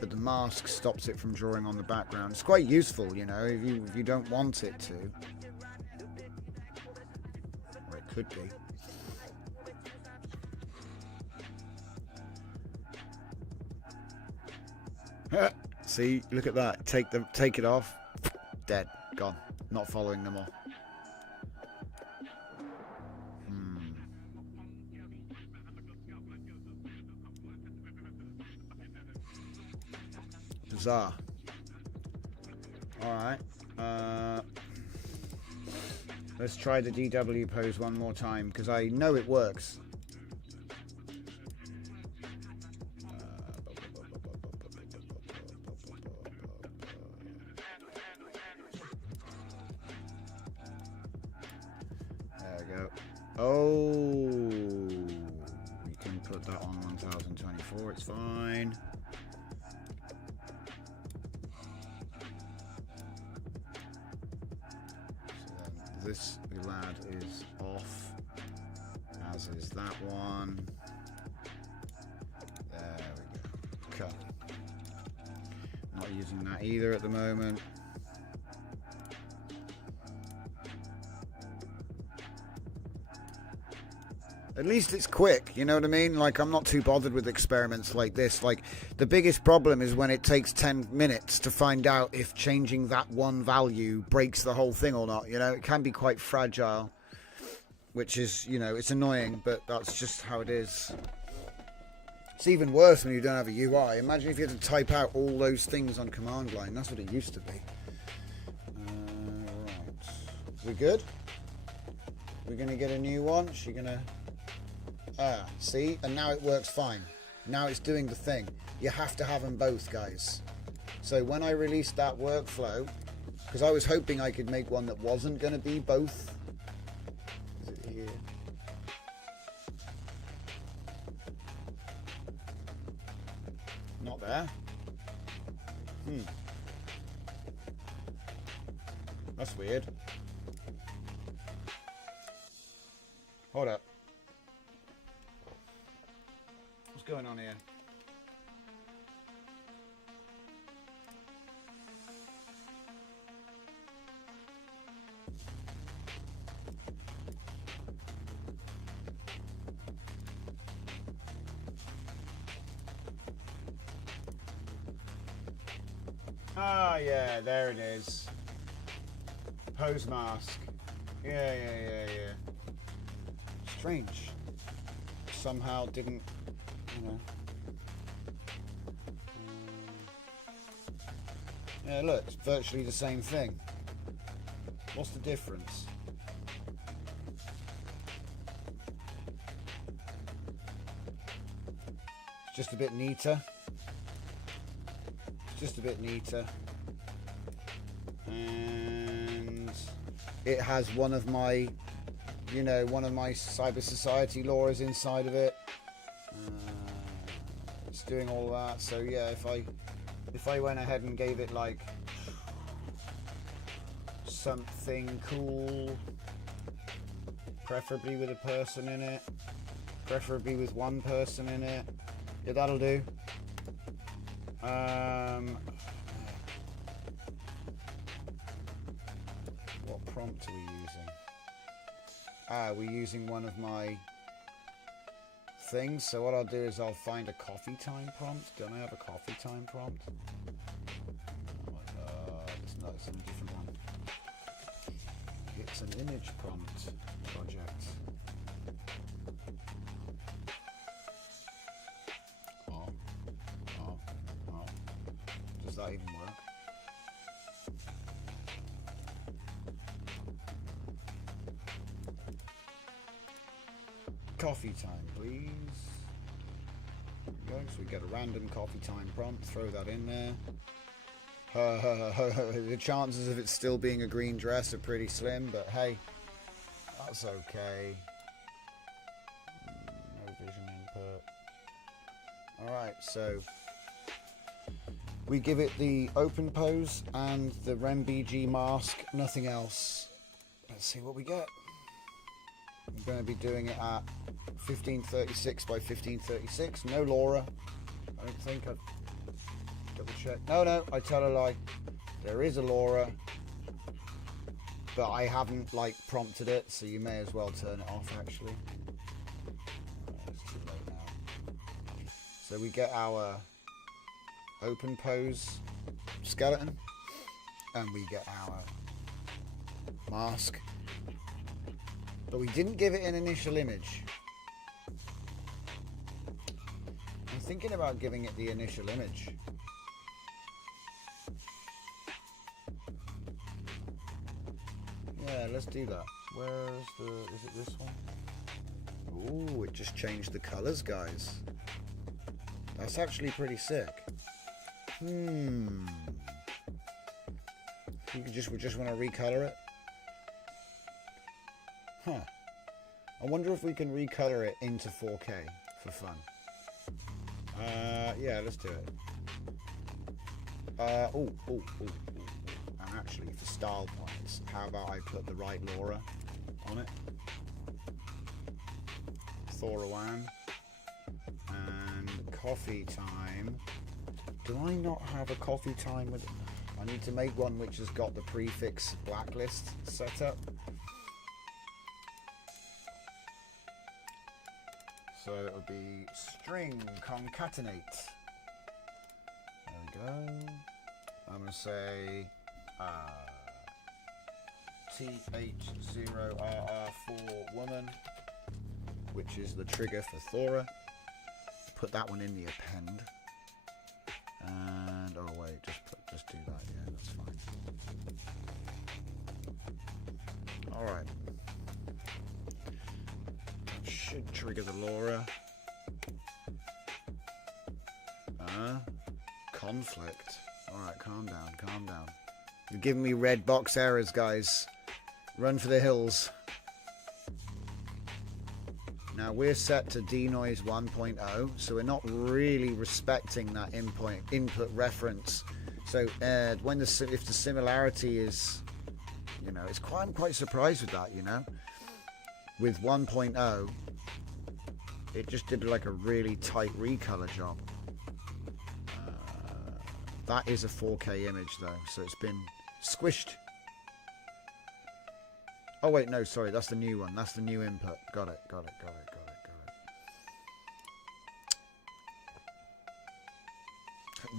But the mask stops it from drawing on the background. It's quite useful, you know, if you don't want it to. Or it could be. See, look at that. Take it off. Dead. Gone. Not following them all. Bizarre. Alright. Let's try the DW pose one more time, because I know it works. put that on 1024, it's fine. So then this lad is off, as is that one. There we go. Cut. Not using that either at the moment. At least it's quick, you know what I mean? Like, I'm not too bothered with experiments like this. Like, the biggest problem is when it takes 10 minutes to find out if changing that one value breaks the whole thing or not. You know, it can be quite fragile, which is, you know, it's annoying, but that's just how it is. It's even worse when you don't have a UI. Imagine if you had to type out all those things on command line. That's what it used to be. Right. We good? We're going to get a new one. She's going to... Ah, see? And now it works fine. Now it's doing the thing. You have to have them both, guys. So when I released that workflow, because I was hoping I could make one that wasn't going to be both. Is it here? Not there. That's weird. Hold up. What's going on here? Ah, yeah, there it is. Pose mask. Yeah. Strange. Somehow didn't, you know. Yeah, look, it's virtually the same thing. What's the difference? It's just a bit neater. Just a bit neater, and it has one of my, you know, one of my Cyber Society laws inside of it. It's doing all that. So yeah, if I went ahead and gave it like something cool, preferably with a person in it, preferably with one person in it, yeah, that'll do. What prompt are we using? We're using one of my things. So what I'll do is I'll find a coffee time prompt. Don't I have a coffee time prompt? Oh my god, it's not, it's a different one. It's an image prompt project. Does that even work? Coffee time, please. There we go. So we get a random coffee time prompt. Throw that in there. The chances of it still being a green dress are pretty slim, but hey, that's okay. No vision input. Alright, so we give it the open pose and the RemBG mask, nothing else. Let's see what we get. I'm going to be doing it at 1536 by 1536. No LoRa. I don't think. I've double checked. No, I tell a lie. There is a LoRa, but I haven't like prompted it, so you may as well turn it off actually. It's too late now. So we get our open pose skeleton, and we get our mask, but we didn't give it an initial image. I'm thinking about giving it the initial image. Yeah, let's do that. Where's the... is it this one? Ooh, it just changed the colors, guys. That's actually pretty sick. We just want to recolor it. Huh. I wonder if we can recolor it into 4K for fun. Yeah, let's do it. And actually, for style points, how about I put the right Laura on it? Thora WAN. And coffee time. Do I not have a coffee time with it? I need to make one which has got the prefix blacklist set up. So it would be string concatenate. There we go. I'm going to say TH0RR4 woman, which is the trigger for Thora. Put that one in the append. And oh wait, just do that. Yeah, that's fine. All right. Should trigger the Laura. Conflict. Alright, calm down, calm down. You're giving me red box errors, guys. Run for the hills. Now we're set to denoise 1.0, so we're not really respecting that input reference. So when if the similarity is, you know, I'm quite surprised with that, you know. With 1.0, it just did like a really tight recolor job. That is a 4K image though, so it's been squished. Oh wait, no, sorry, that's the new one. That's the new input. Got it.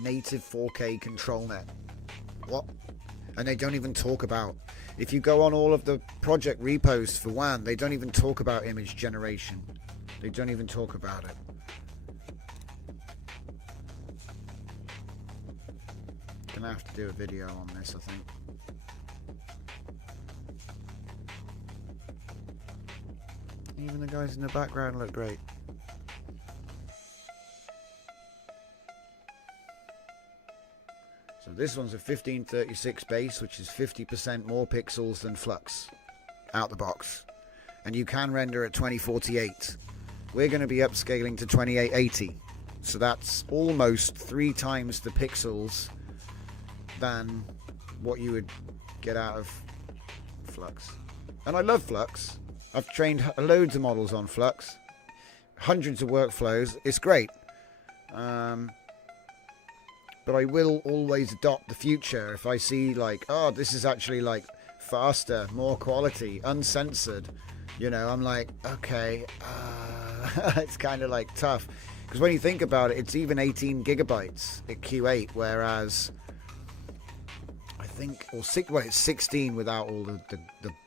Native 4K control net. What? And they don't even talk about, if you go on all of the project repos for WAN, they don't even talk about image generation. They don't even talk about it. Gonna have to do a video on this, I think. Even the guys in the background look great. So this one's a 1536 base, which is 50% more pixels than Flux out the box. And you can render at 2048. We're going to be upscaling to 2880. So that's almost 3 times the pixels than what you would get out of Flux. And I love Flux. I've trained loads of models on Flux. Hundreds of workflows. It's great. But I will always adopt the future if I see like, oh, this is actually like faster, more quality, uncensored. You know, I'm like, okay, it's kind of like tough. Because when you think about it, it's even 18 gigabytes at Q8, whereas I think, or it's 16 without all the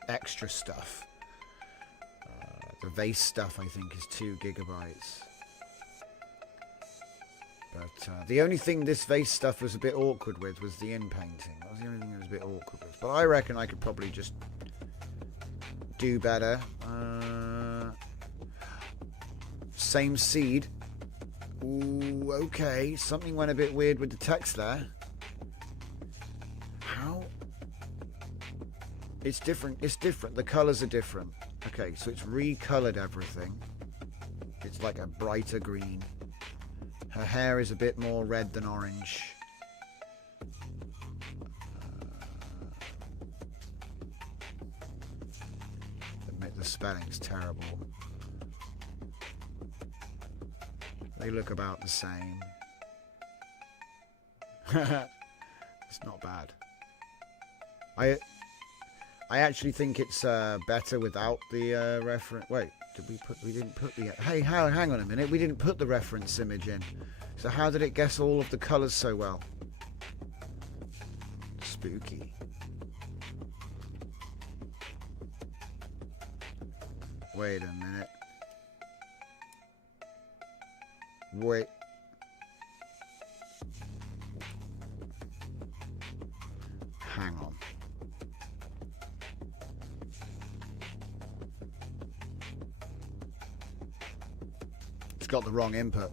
extra stuff. The vase stuff, I think, is 2 gigabytes. But the only thing this vase stuff was a bit awkward with was the in-painting. That was the only thing it was a bit awkward with. But I reckon I could probably just do better. Same seed. Ooh, okay. Something went a bit weird with the text there. How? It's different. It's different. The colours are different. Okay, so it's recolored everything. It's like a brighter green. Her hair is a bit more red than orange. Admit the spelling's terrible. They look about the same. It's not bad. I actually think it's better without the reference. Wait, we didn't put the. Hey, hang on a minute. We didn't put the reference image in. So how did it guess all of the colours so well? Spooky. Wait a minute. Wait. Hang on. It's got the wrong input.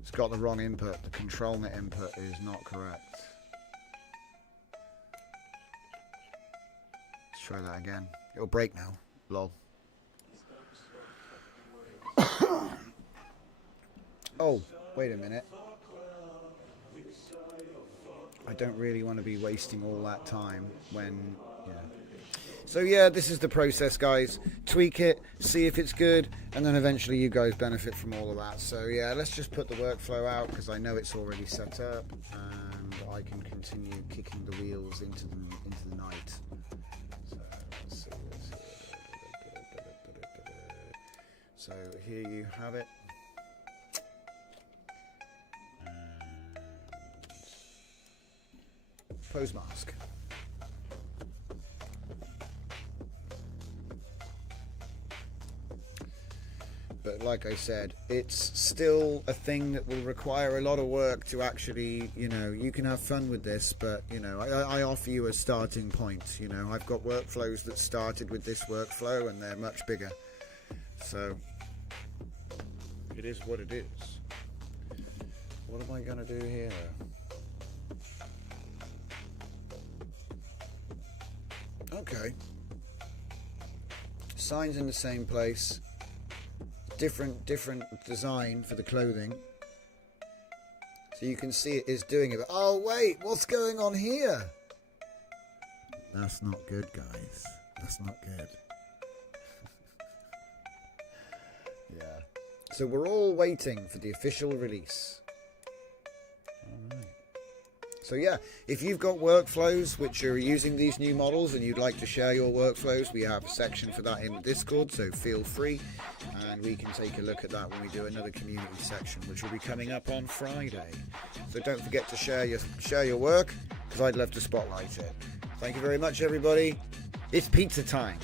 It's got the wrong input. The control net input is not correct. Let's try that again. It'll break now. Lol. Oh, wait a minute. I don't really want to be wasting all that time when, yeah. So yeah, this is the process, guys. Tweak it, see if it's good, and then eventually you guys benefit from all of that. So yeah, let's just put the workflow out because I know it's already set up, and I can continue kicking the wheels into the night. So let's see. So here you have it. Pose mask. But like I said, it's still a thing that will require a lot of work to actually, you can have fun with this, but, I offer you a starting point. I've got workflows that started with this workflow and they're much bigger. So, it is what it is. What am I going to do here? Okay. Signs in the same place. Different design for the clothing. So you can see it is doing it. Oh wait, what's going on here? That's not good, guys. That's not good. Yeah. So we're all waiting for the official release. Alright. So yeah, if you've got workflows which are using these new models and you'd like to share your workflows, we have a section for that in the Discord, so feel free, and we can take a look at that when we do another community section, which will be coming up on Friday. So don't forget to share your work, because I'd love to spotlight it. Thank you very much, everybody. It's pizza time.